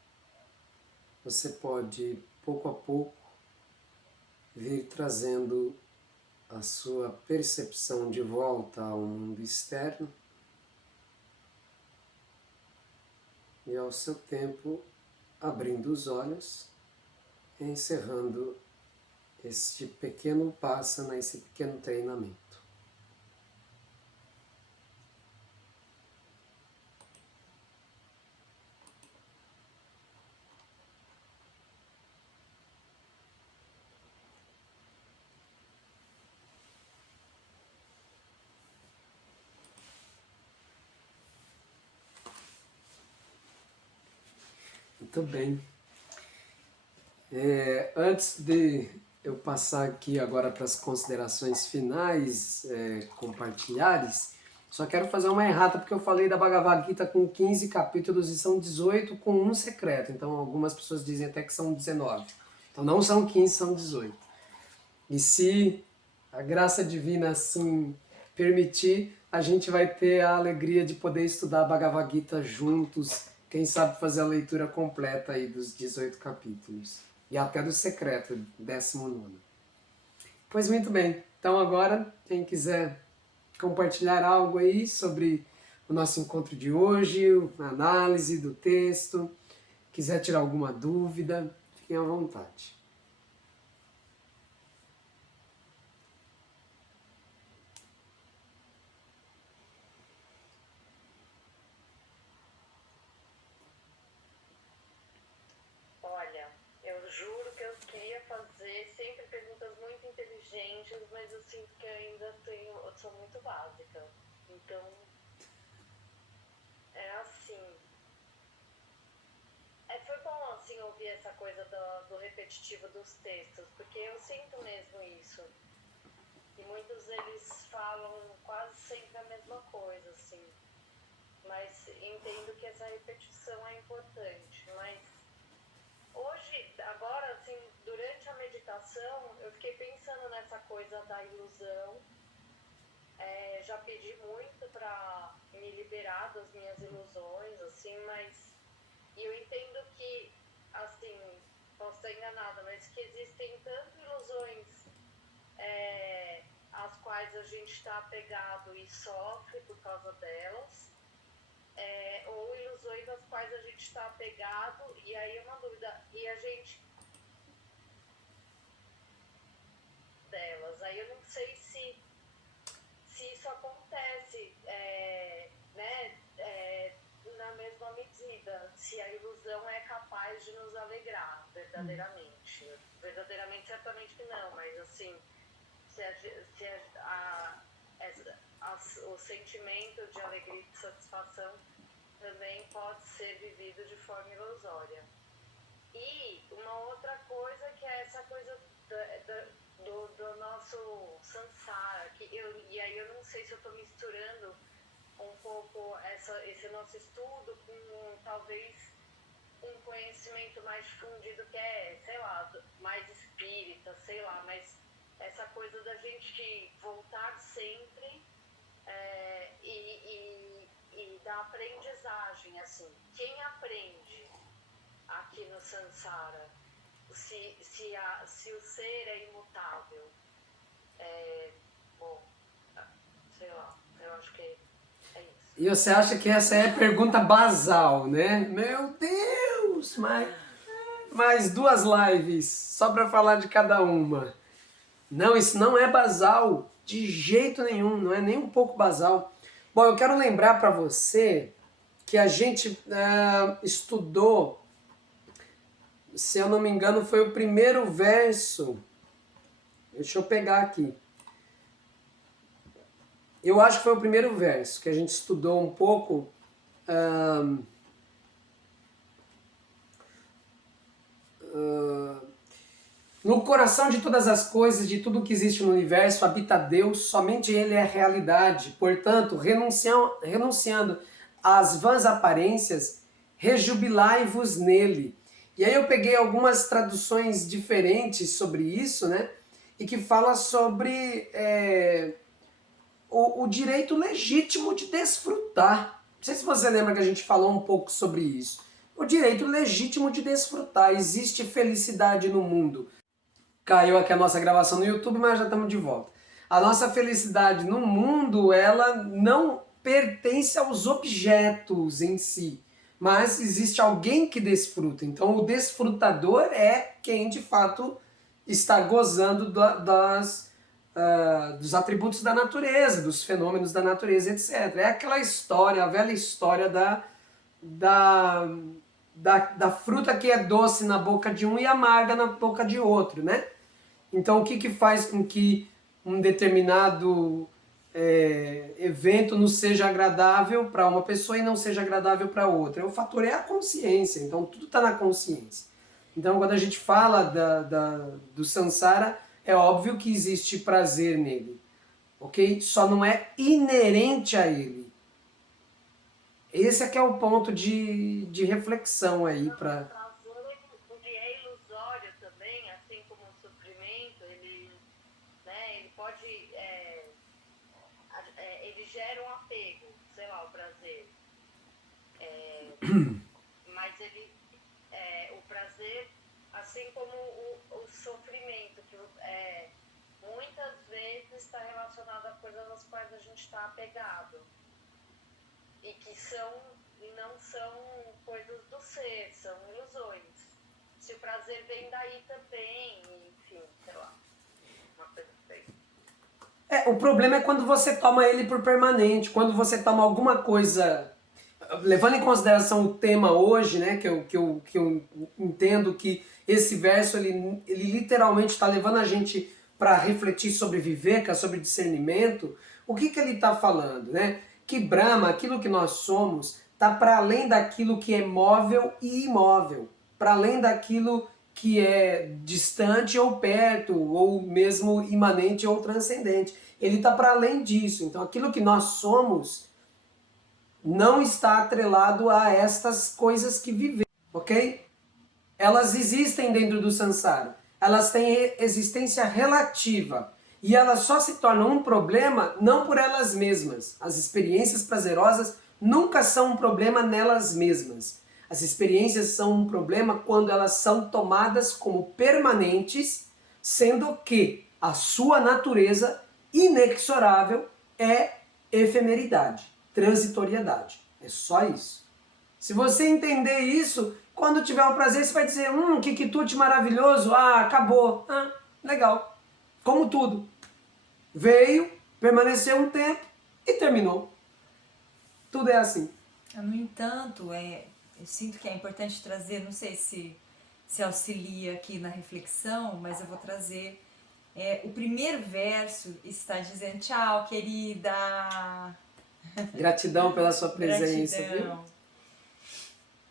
você pode, pouco a pouco, vir trazendo a sua percepção de volta ao mundo externo e, ao seu tempo, abrindo os olhos e encerrando este pequeno passo, esse pequeno treinamento. Muito bem. Antes de eu passar aqui agora para as considerações finais, compartilhares, só quero fazer uma errata, porque eu falei da Bhagavad Gita com 15 capítulos e são 18 com um secreto. Então algumas pessoas dizem até que são 19. Então não são 15, são 18. E se a graça divina assim permitir, a gente vai ter a alegria de poder estudar a Bhagavad Gita juntos. Quem sabe fazer a leitura completa aí dos 18 capítulos. E até do secreto, 19º. Pois muito bem. Então agora, quem quiser compartilhar algo aí sobre o nosso encontro de hoje, a análise do texto, quiser tirar alguma dúvida, fiquem à vontade. Juro que eu queria fazer sempre perguntas muito inteligentes, mas eu sinto que ainda eu sou muito básica. Então, é assim. Foi bom assim ouvir essa coisa do repetitivo dos textos, porque eu sinto mesmo isso. E muitos deles falam quase sempre a mesma coisa, assim. Mas entendo que essa repetição é importante, mas hoje, agora, assim, durante a meditação, eu fiquei pensando nessa coisa da ilusão. Já pedi muito para me liberar das minhas ilusões, assim, mas eu entendo que, assim, posso estar enganada, mas que existem tanto ilusões às quais a gente está apegado e sofre por causa delas, ou ilusões às quais a gente está apegado, e aí é uma dúvida, e a gente delas, aí eu não sei se isso acontece, na mesma medida, se a ilusão é capaz de nos alegrar verdadeiramente. Verdadeiramente, certamente que não, mas assim, o sentimento de alegria e de satisfação também pode ser vivido de forma ilusória. E uma outra coisa que é essa coisa do nosso samsara, e aí eu não sei se eu estou misturando um pouco esse nosso estudo com talvez um conhecimento mais difundido que sei lá, mais espírita, sei lá, mas essa coisa da gente voltar sempre e da aprendizagem, assim. Quem aprende aqui no samsara, se o ser é imutável, bom, sei lá, eu acho que é isso. E você acha que essa é a pergunta basal, né? Meu Deus! Mais 2 lives só para falar de cada uma. Não, isso não é basal de jeito nenhum, não é nem um pouco basal. Bom, eu quero lembrar para você que a gente estudou, se eu não me engano, foi o primeiro verso. Deixa eu pegar aqui. Eu acho que foi o primeiro verso que a gente estudou um pouco. No coração de todas as coisas, de tudo que existe no universo, habita Deus, somente Ele é a realidade. Portanto, renunciando às vãs aparências, rejubilai-vos nele. E aí eu peguei algumas traduções diferentes sobre isso, né? E que fala sobre o direito legítimo de desfrutar. Não sei se você lembra que a gente falou um pouco sobre isso. o direito legítimo de desfrutar. Existe felicidade no mundo. Caiu aqui a nossa gravação no YouTube, mas já estamos de volta. A nossa felicidade no mundo, ela não pertence aos objetos em si, mas existe alguém que desfruta. Então o desfrutador é quem de fato está gozando dos atributos da natureza, dos fenômenos da natureza, etc. É aquela história, a velha história da fruta que é doce na boca de um e amarga na boca de outro, né? Então, o que faz com que um determinado evento não seja agradável para uma pessoa e não seja agradável para outra? O fator é a consciência, então tudo está na consciência. Então, quando a gente fala do samsara, é óbvio que existe prazer nele, ok? Só não é inerente a ele. Esse é que é o ponto de reflexão aí para... Ele é ilusório também, assim como o sofrimento, ele pode, ele gera um apego, sei lá, o prazer. Mas o prazer, assim como o sofrimento, que muitas vezes está relacionado a coisas às quais a gente está apegado. E que não são coisas do ser, são ilusões. Se o prazer vem daí também, enfim, sei lá, uma coisa assim. O problema é quando você toma ele por permanente, quando você toma alguma coisa, levando em consideração o tema hoje, né, que eu entendo que esse verso, ele literalmente está levando a gente para refletir sobre viveka, sobre discernimento. O que ele está falando, né? Que Brahma, aquilo que nós somos, está para além daquilo que é móvel e imóvel, para além daquilo que é distante ou perto, ou mesmo imanente ou transcendente. Ele está para além disso. Então aquilo que nós somos não está atrelado a estas coisas que vivemos, ok? Elas existem dentro do samsara, elas têm existência relativa. E elas só se tornam um problema não por elas mesmas. As experiências prazerosas nunca são um problema nelas mesmas. As experiências são um problema quando elas são tomadas como permanentes, sendo que a sua natureza inexorável é efemeridade, transitoriedade. É só isso. Se você entender isso, quando tiver um prazer, você vai dizer, que quitute maravilhoso, acabou, legal. Como tudo. Veio, permaneceu um tempo e terminou. Tudo é assim. No entanto, eu sinto que é importante trazer, não sei se auxilia aqui na reflexão, mas eu vou trazer. O primeiro verso está dizendo, tchau, querida. Gratidão pela sua presença. Gratidão. Viu?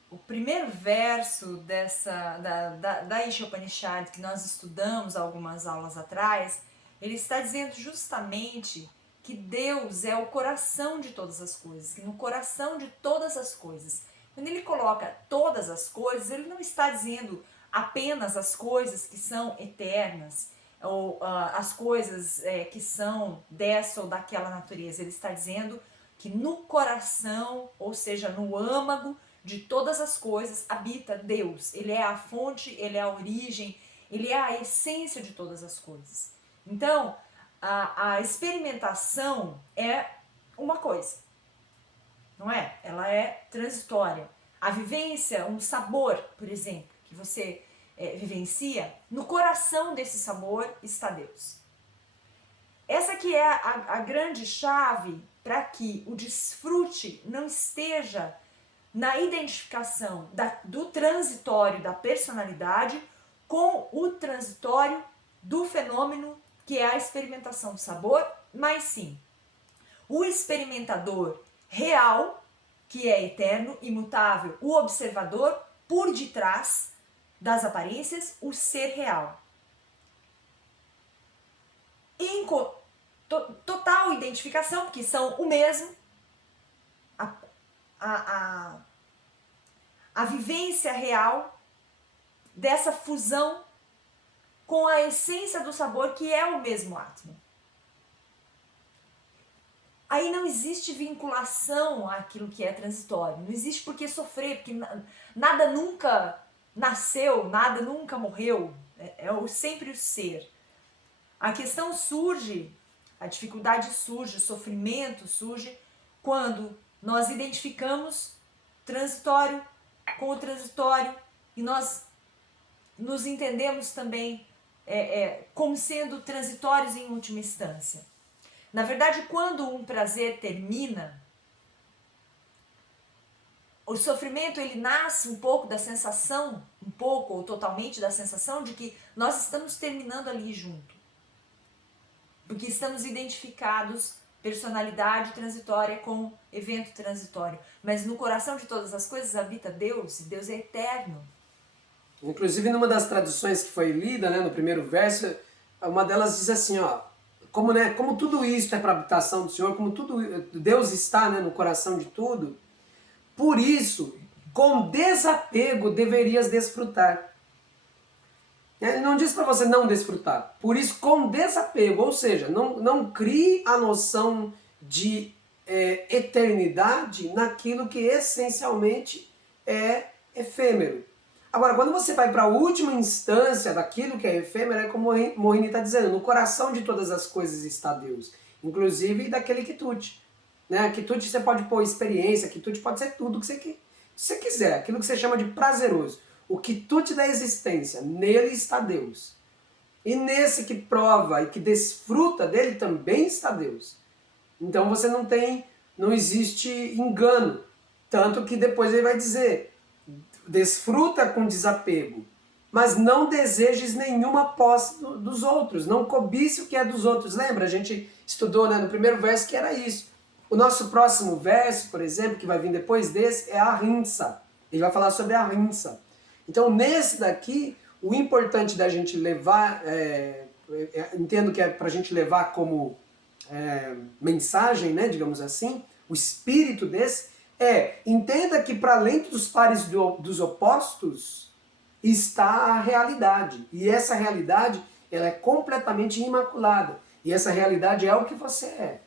O primeiro verso da Isha Upanishad, que nós estudamos algumas aulas atrás, ele está dizendo justamente que Deus é o coração de todas as coisas, que no coração de todas as coisas, quando ele coloca todas as coisas, ele não está dizendo apenas as coisas que são eternas, ou as coisas que são dessa ou daquela natureza, ele está dizendo que no coração, ou seja, no âmago de todas as coisas, habita Deus. Ele é a fonte, ele é a origem, ele é a essência de todas as coisas. Então, a experimentação é uma coisa, não é? Ela é transitória. A vivência, um sabor, por exemplo, que você vivencia, no coração desse sabor está Deus. Essa que é a grande chave para que o desfrute não esteja na identificação do transitório da personalidade com o transitório do fenômeno que é a experimentação do sabor, mas sim o experimentador real, que é eterno, imutável, o observador por detrás das aparências, o ser real. Em total identificação, que são o mesmo, a vivência real dessa fusão com a essência do sabor, que é o mesmo Atma. aí não existe vinculação àquilo que é transitório. Não existe por que sofrer, porque nada nunca nasceu, nada nunca morreu. Sempre o ser. A questão surge, a dificuldade surge, o sofrimento surge quando nós identificamos transitório com o transitório e nós nos entendemos também como sendo transitórios em última instância. Na verdade, quando um prazer termina, o sofrimento ele nasce um pouco da sensação, um pouco ou totalmente da sensação de que nós estamos terminando ali junto. Porque estamos identificados, personalidade transitória com evento transitório. Mas no coração de todas as coisas habita Deus, e Deus é eterno. Inclusive, numa das traduções que foi lida, né, no primeiro verso, uma delas diz assim, ó, como tudo isso é para a habitação do Senhor, como tudo Deus está, né, no coração de tudo, por isso, com desapego deverias desfrutar. Ele não diz para você não desfrutar. Por isso, com desapego, ou seja, não crie a noção de eternidade naquilo que essencialmente é efêmero. Agora, quando você vai para a última instância daquilo que é efêmero, é como Morini está dizendo, no coração de todas as coisas está Deus, inclusive daquele quitute. Né? Quitute você pode pôr experiência, quitute pode ser tudo que você quiser, aquilo que você chama de prazeroso. O quitute da existência, nele está Deus. E nesse que prova e que desfruta dele também está Deus. Então você não existe engano. Tanto que depois ele vai dizer, desfruta com desapego, mas não desejes nenhuma posse dos outros, não cobice o que é dos outros. Lembra? A gente estudou, né, no primeiro verso que era isso. O nosso próximo verso, por exemplo, que vai vir depois desse, é a rinça. Ele vai falar sobre a rinça. Então, nesse daqui, o importante da gente levar, entendo que é para a gente levar como mensagem, né, digamos assim, o espírito desse, entenda que para além dos pares dos opostos, está a realidade. E essa realidade, ela é completamente imaculada. E essa realidade é o que você é.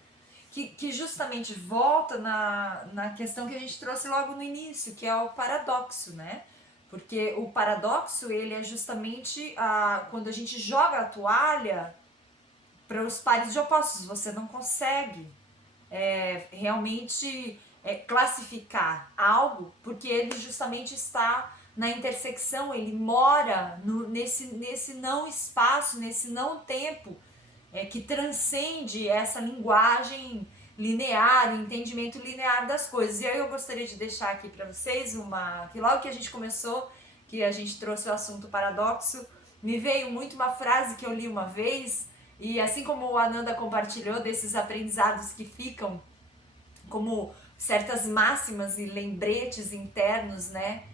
Que justamente volta na questão que a gente trouxe logo no início, que é o paradoxo, né? Porque o paradoxo, ele é justamente quando a gente joga a toalha para os pares de opostos. Você não consegue realmente classificar algo, porque ele justamente está na intersecção, ele mora nesse não espaço, nesse não tempo, que transcende essa linguagem linear, o entendimento linear das coisas. E aí eu gostaria de deixar aqui para vocês que logo que a gente começou, que a gente trouxe o assunto paradoxo, me veio muito uma frase que eu li uma vez, e assim como o Ananda compartilhou desses aprendizados que ficam como certas máximas e lembretes internos, né,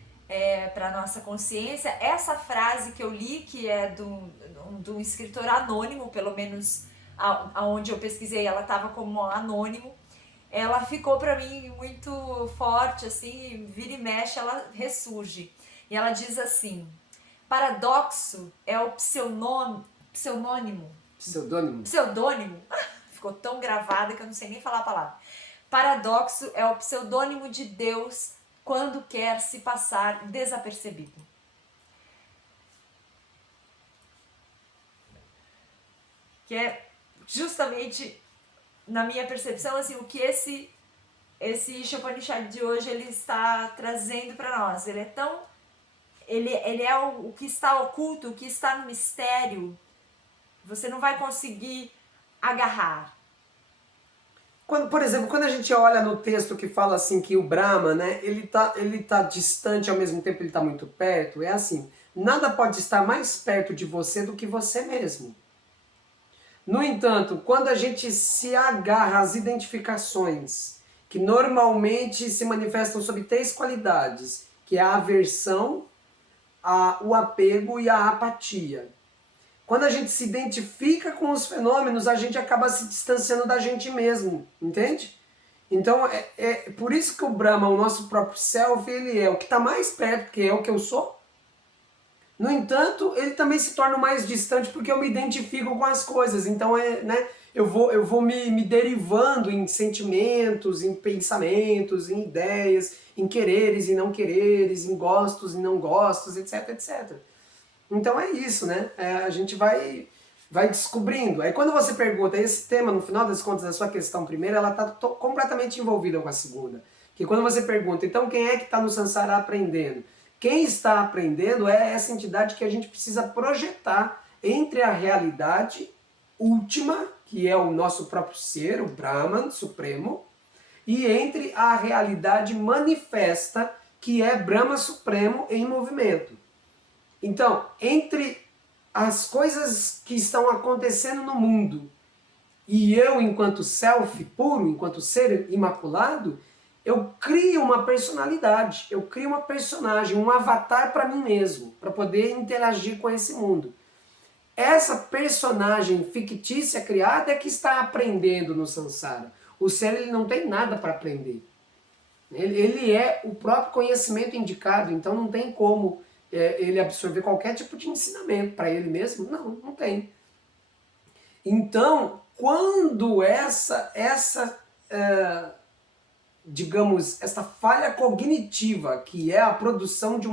para nossa consciência, essa frase que eu li, que é de um escritor anônimo, pelo menos aonde eu pesquisei, ela estava como anônimo, ela ficou para mim muito forte, assim, vira e mexe, ela ressurge. E ela diz assim: paradoxo é o pseudônimo. Ficou tão gravada que eu não sei nem falar a palavra. Paradoxo é o pseudônimo de Deus quando quer se passar desapercebido. Que é justamente, na minha percepção, assim, o que esse Isha Upanishad de hoje ele está trazendo para nós. Ele é tão... Ele é o que está oculto, o que está no mistério. Você não vai conseguir agarrar. Por exemplo, quando a gente olha no texto que fala assim que o Brahma, né, ele tá distante, ao mesmo tempo ele está muito perto, é assim, nada pode estar mais perto de você do que você mesmo. No entanto, quando a gente se agarra às identificações, que normalmente se manifestam sob 3 qualidades, que é a aversão, o apego e a apatia. Quando a gente se identifica com os fenômenos, a gente acaba se distanciando da gente mesmo, entende? Então, é por isso que o Brahma, o nosso próprio self, ele é o que está mais perto, porque é o que eu sou. No entanto, ele também se torna mais distante porque eu me identifico com as coisas. Então eu vou me derivando em sentimentos, em pensamentos, em ideias, em quereres e não quereres, em gostos e não gostos, etc, etc. Então é isso, né? A gente vai descobrindo. Aí quando você pergunta, esse tema, no final das contas, a sua questão primeira, ela está completamente envolvida com a segunda. Que quando você pergunta, então quem é que está no Sansara aprendendo? Quem está aprendendo é essa entidade que a gente precisa projetar entre a realidade última, que é o nosso próprio ser, o Brahman Supremo, e entre a realidade manifesta, que é Brahma Supremo em movimento. Então, entre as coisas que estão acontecendo no mundo e eu, enquanto self puro, enquanto ser imaculado, eu crio uma personalidade, eu crio uma personagem, um avatar para mim mesmo, para poder interagir com esse mundo. Essa personagem fictícia criada é que está aprendendo no Sansara. O ser ele não tem nada para aprender. Ele é o próprio conhecimento indicado, então não tem como ele absorver qualquer tipo de ensinamento para ele mesmo. Não tem. Então, quando digamos, essa falha cognitiva, que é a produção de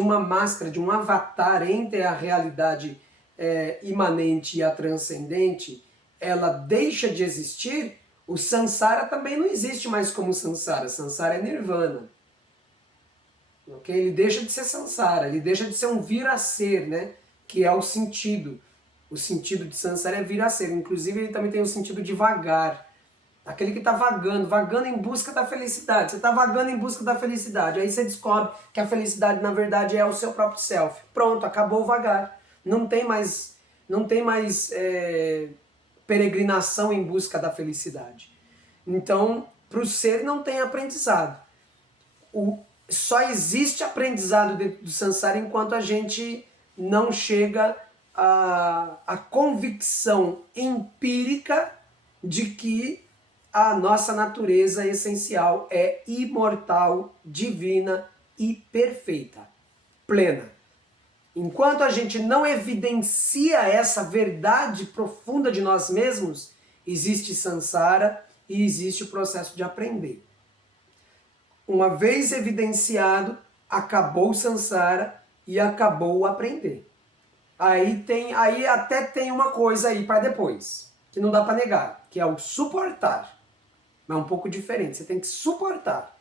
uma máscara, de um avatar entre a realidade imanente e a transcendente, ela deixa de existir, o Sansara também não existe mais como Sansara. Sansara é Nirvana. Okay? Ele deixa de ser Sansara, ele deixa de ser um vir a ser, né? Que é o sentido. O sentido de Sansara é vir a ser. Inclusive ele também tem o sentido de vagar. Aquele que está vagando em busca da felicidade. Você está vagando em busca da felicidade. Aí você descobre que a felicidade, na verdade, é o seu próprio self. Pronto, acabou o vagar. Não tem mais peregrinação em busca da felicidade. Então, para o ser não tem aprendizado. Só existe aprendizado dentro do Sansara enquanto a gente não chega à convicção empírica de que a nossa natureza essencial é imortal, divina e perfeita, plena. Enquanto a gente não evidencia essa verdade profunda de nós mesmos, existe Sansara e existe o processo de aprender. Uma vez evidenciado, acabou o Sansara e acabou o aprender. Aí até tem uma coisa aí para depois, que não dá para negar, que é o suportar. Mas é um pouco diferente, você tem que suportar.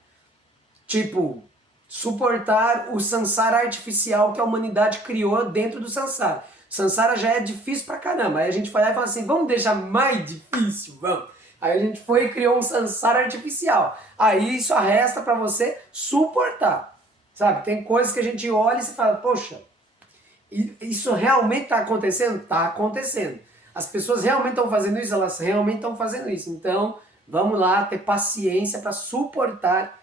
Tipo, suportar o Sansara artificial que a humanidade criou dentro do Sansara. Sansara já é difícil pra caramba. Aí a gente foi lá e falou assim, vamos deixar mais difícil, vamos. Aí a gente foi e criou um Sansara artificial. Aí só resta pra você suportar. Sabe, tem coisas que a gente olha e você fala, poxa, isso realmente está acontecendo? Está acontecendo. As pessoas realmente estão fazendo isso? Elas realmente estão fazendo isso. Então, vamos lá ter paciência para suportar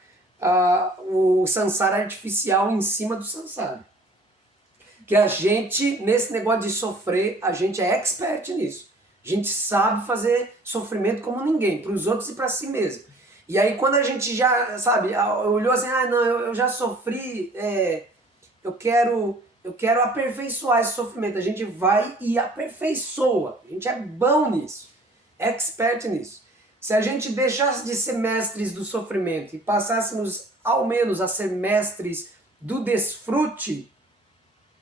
o Sansara artificial em cima do Sansara. Que a gente, nesse negócio de sofrer, a gente é expert nisso. A gente sabe fazer sofrimento como ninguém, para os outros e para si mesmo. E aí quando a gente já, sabe, olhou assim, não, eu já sofri, eu quero aperfeiçoar esse sofrimento. A gente vai e aperfeiçoa. A gente é bom nisso, expert nisso. Se a gente deixasse de ser mestres do sofrimento e passássemos ao menos a ser mestres do desfrute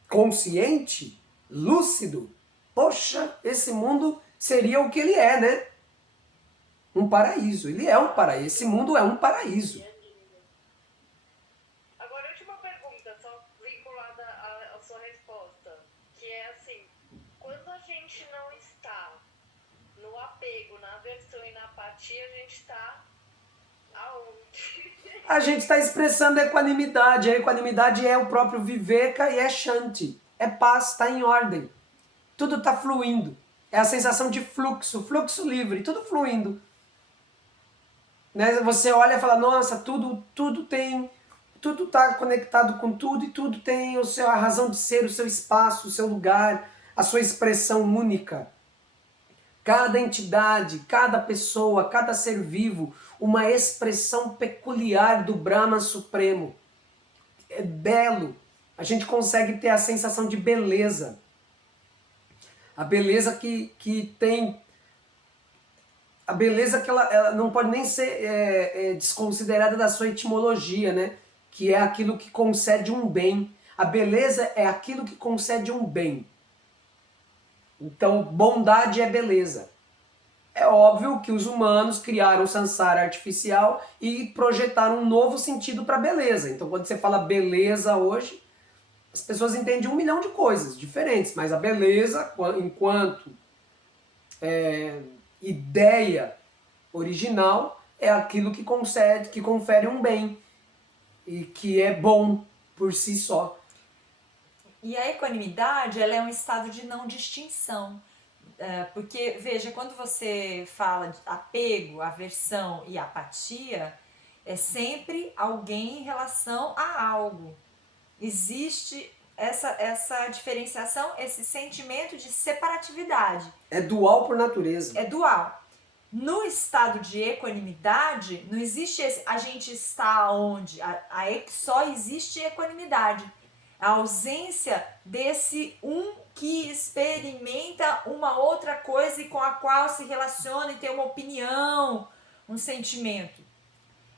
consciente, lúcido, poxa, esse mundo seria o que ele é, né? Um paraíso. Ele é um paraíso. Esse mundo é um paraíso. Agora, última pergunta, só vinculada à sua resposta, que é assim, quando a gente não está no apego, na aversão e na apatia, a gente está aonde? A gente está expressando equanimidade. A equanimidade é o próprio Viveka e é Shanti. É paz, está em ordem. Tudo está fluindo. É a sensação de fluxo, fluxo livre, tudo fluindo. Né? Você olha e fala, nossa, tudo está conectado com tudo e tudo tem a razão de ser, o seu espaço, o seu lugar, a sua expressão única. Cada entidade, cada pessoa, cada ser vivo, uma expressão peculiar do Brahma Supremo. É belo, a gente consegue ter a sensação de beleza. A beleza que tem... A beleza que ela não pode nem ser desconsiderada da sua etimologia, né? Que é aquilo que concede um bem. A beleza é aquilo que concede um bem. Então, bondade é beleza. É óbvio que os humanos criaram o samsara artificial e projetaram um novo sentido para beleza. Então, quando você fala beleza hoje, as pessoas entendem 1 milhão de coisas diferentes, mas a beleza, enquanto ideia original, é aquilo que concede, que confere um bem e que é bom por si só. E a equanimidade, ela é um estado de não distinção. Porque, veja, quando você fala de apego, aversão e apatia, é sempre alguém em relação a algo. Existe essa diferenciação, esse sentimento de separatividade. É dual por natureza. É dual. No estado de equanimidade, não existe a gente está onde, só existe equanimidade. A ausência desse que experimenta uma outra coisa e com a qual se relaciona e tem uma opinião, um sentimento.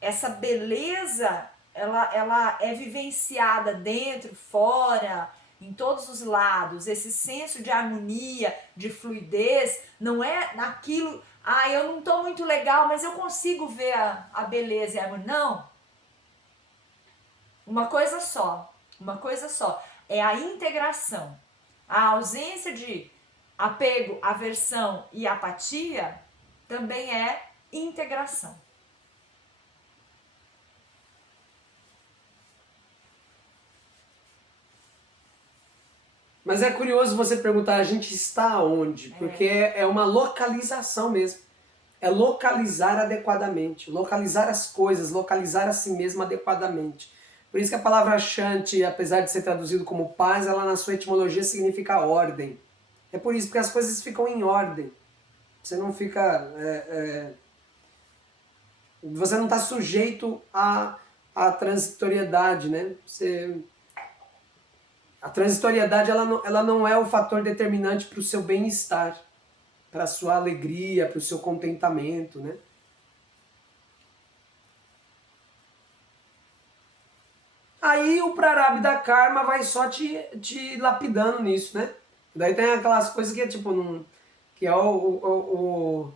Essa beleza, ela é vivenciada dentro, fora, em todos os lados. Esse senso de harmonia, de fluidez, não é naquilo, eu não estou muito legal, mas eu consigo ver a beleza e a harmonia. Não. Uma coisa só. É a integração. A ausência de apego, aversão e apatia também é integração. Mas é curioso você perguntar, a gente está onde? Porque é uma localização mesmo. É localizar adequadamente, localizar as coisas, localizar a si mesmo adequadamente. Por isso que a palavra Shanti, apesar de ser traduzido como paz, ela na sua etimologia significa ordem. É por isso, porque as coisas ficam em ordem. Você não fica... Você não está sujeito à transitoriedade, né? A transitoriedade ela não é o fator determinante para o seu bem-estar, para a sua alegria, para o seu contentamento, né? Aí o Prarabdha Karma vai só te lapidando nisso, né? Daí tem aquelas coisas que é tipo... que é o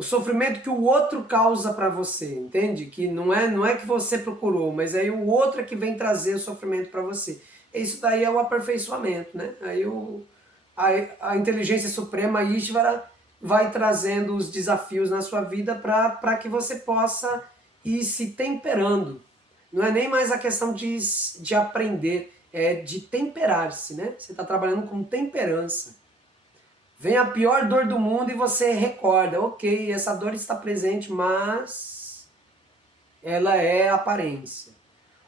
sofrimento que o outro causa para você, entende? Que não é que você procurou, mas aí o outro é que vem trazer o sofrimento para você. Isso daí é o aperfeiçoamento, né? Aí a inteligência suprema Ishvara vai trazendo os desafios na sua vida para que você possa ir se temperando. Não é nem mais a questão de aprender, é de temperar-se, né? Você está trabalhando com temperança. Vem a pior dor do mundo e você recorda, ok, essa dor está presente, mas ela é aparência.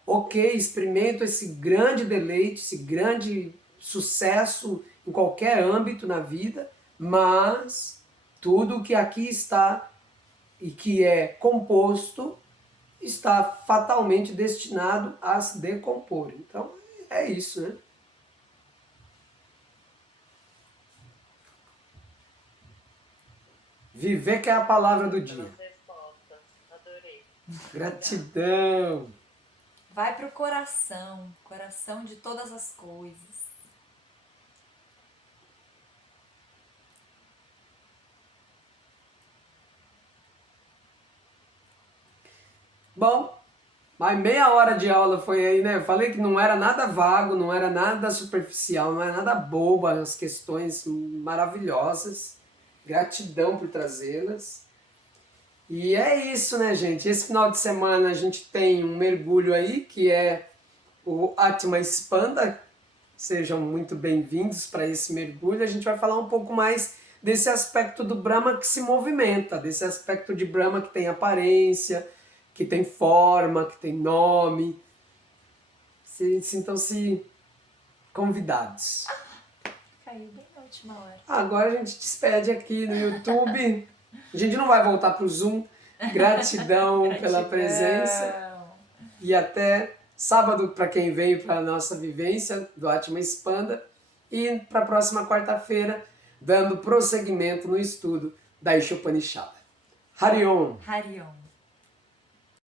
Ok, experimento esse grande deleite, esse grande sucesso em qualquer âmbito na vida, mas tudo que aqui está e que é composto está fatalmente destinado a se decompor. Então é isso, né? Viver que é a palavra do dia. Adorei. Gratidão. Vai pro coração de todas as coisas. Bom, mas meia hora de aula foi aí, né? Eu falei que não era nada vago, não era nada superficial, não era nada bobo, as questões maravilhosas. Gratidão por trazê-las. E é isso, né, gente? Esse final de semana a gente tem um mergulho aí, que é o Atma Expanda. Sejam muito bem-vindos para esse mergulho. A gente vai falar um pouco mais desse aspecto do Brahma que se movimenta, desse aspecto de Brahma que tem aparência, que tem forma, que tem nome. Sintam-se convidados. Caiu bem na última hora. Agora a gente despede aqui no YouTube. A gente não vai voltar para o Zoom. Gratidão pela presença. E até Sábado para quem veio para a nossa vivência do Atma Expanda e para a próxima quarta-feira, dando prosseguimento no estudo da Ishopanishada. Hariom! Hariom.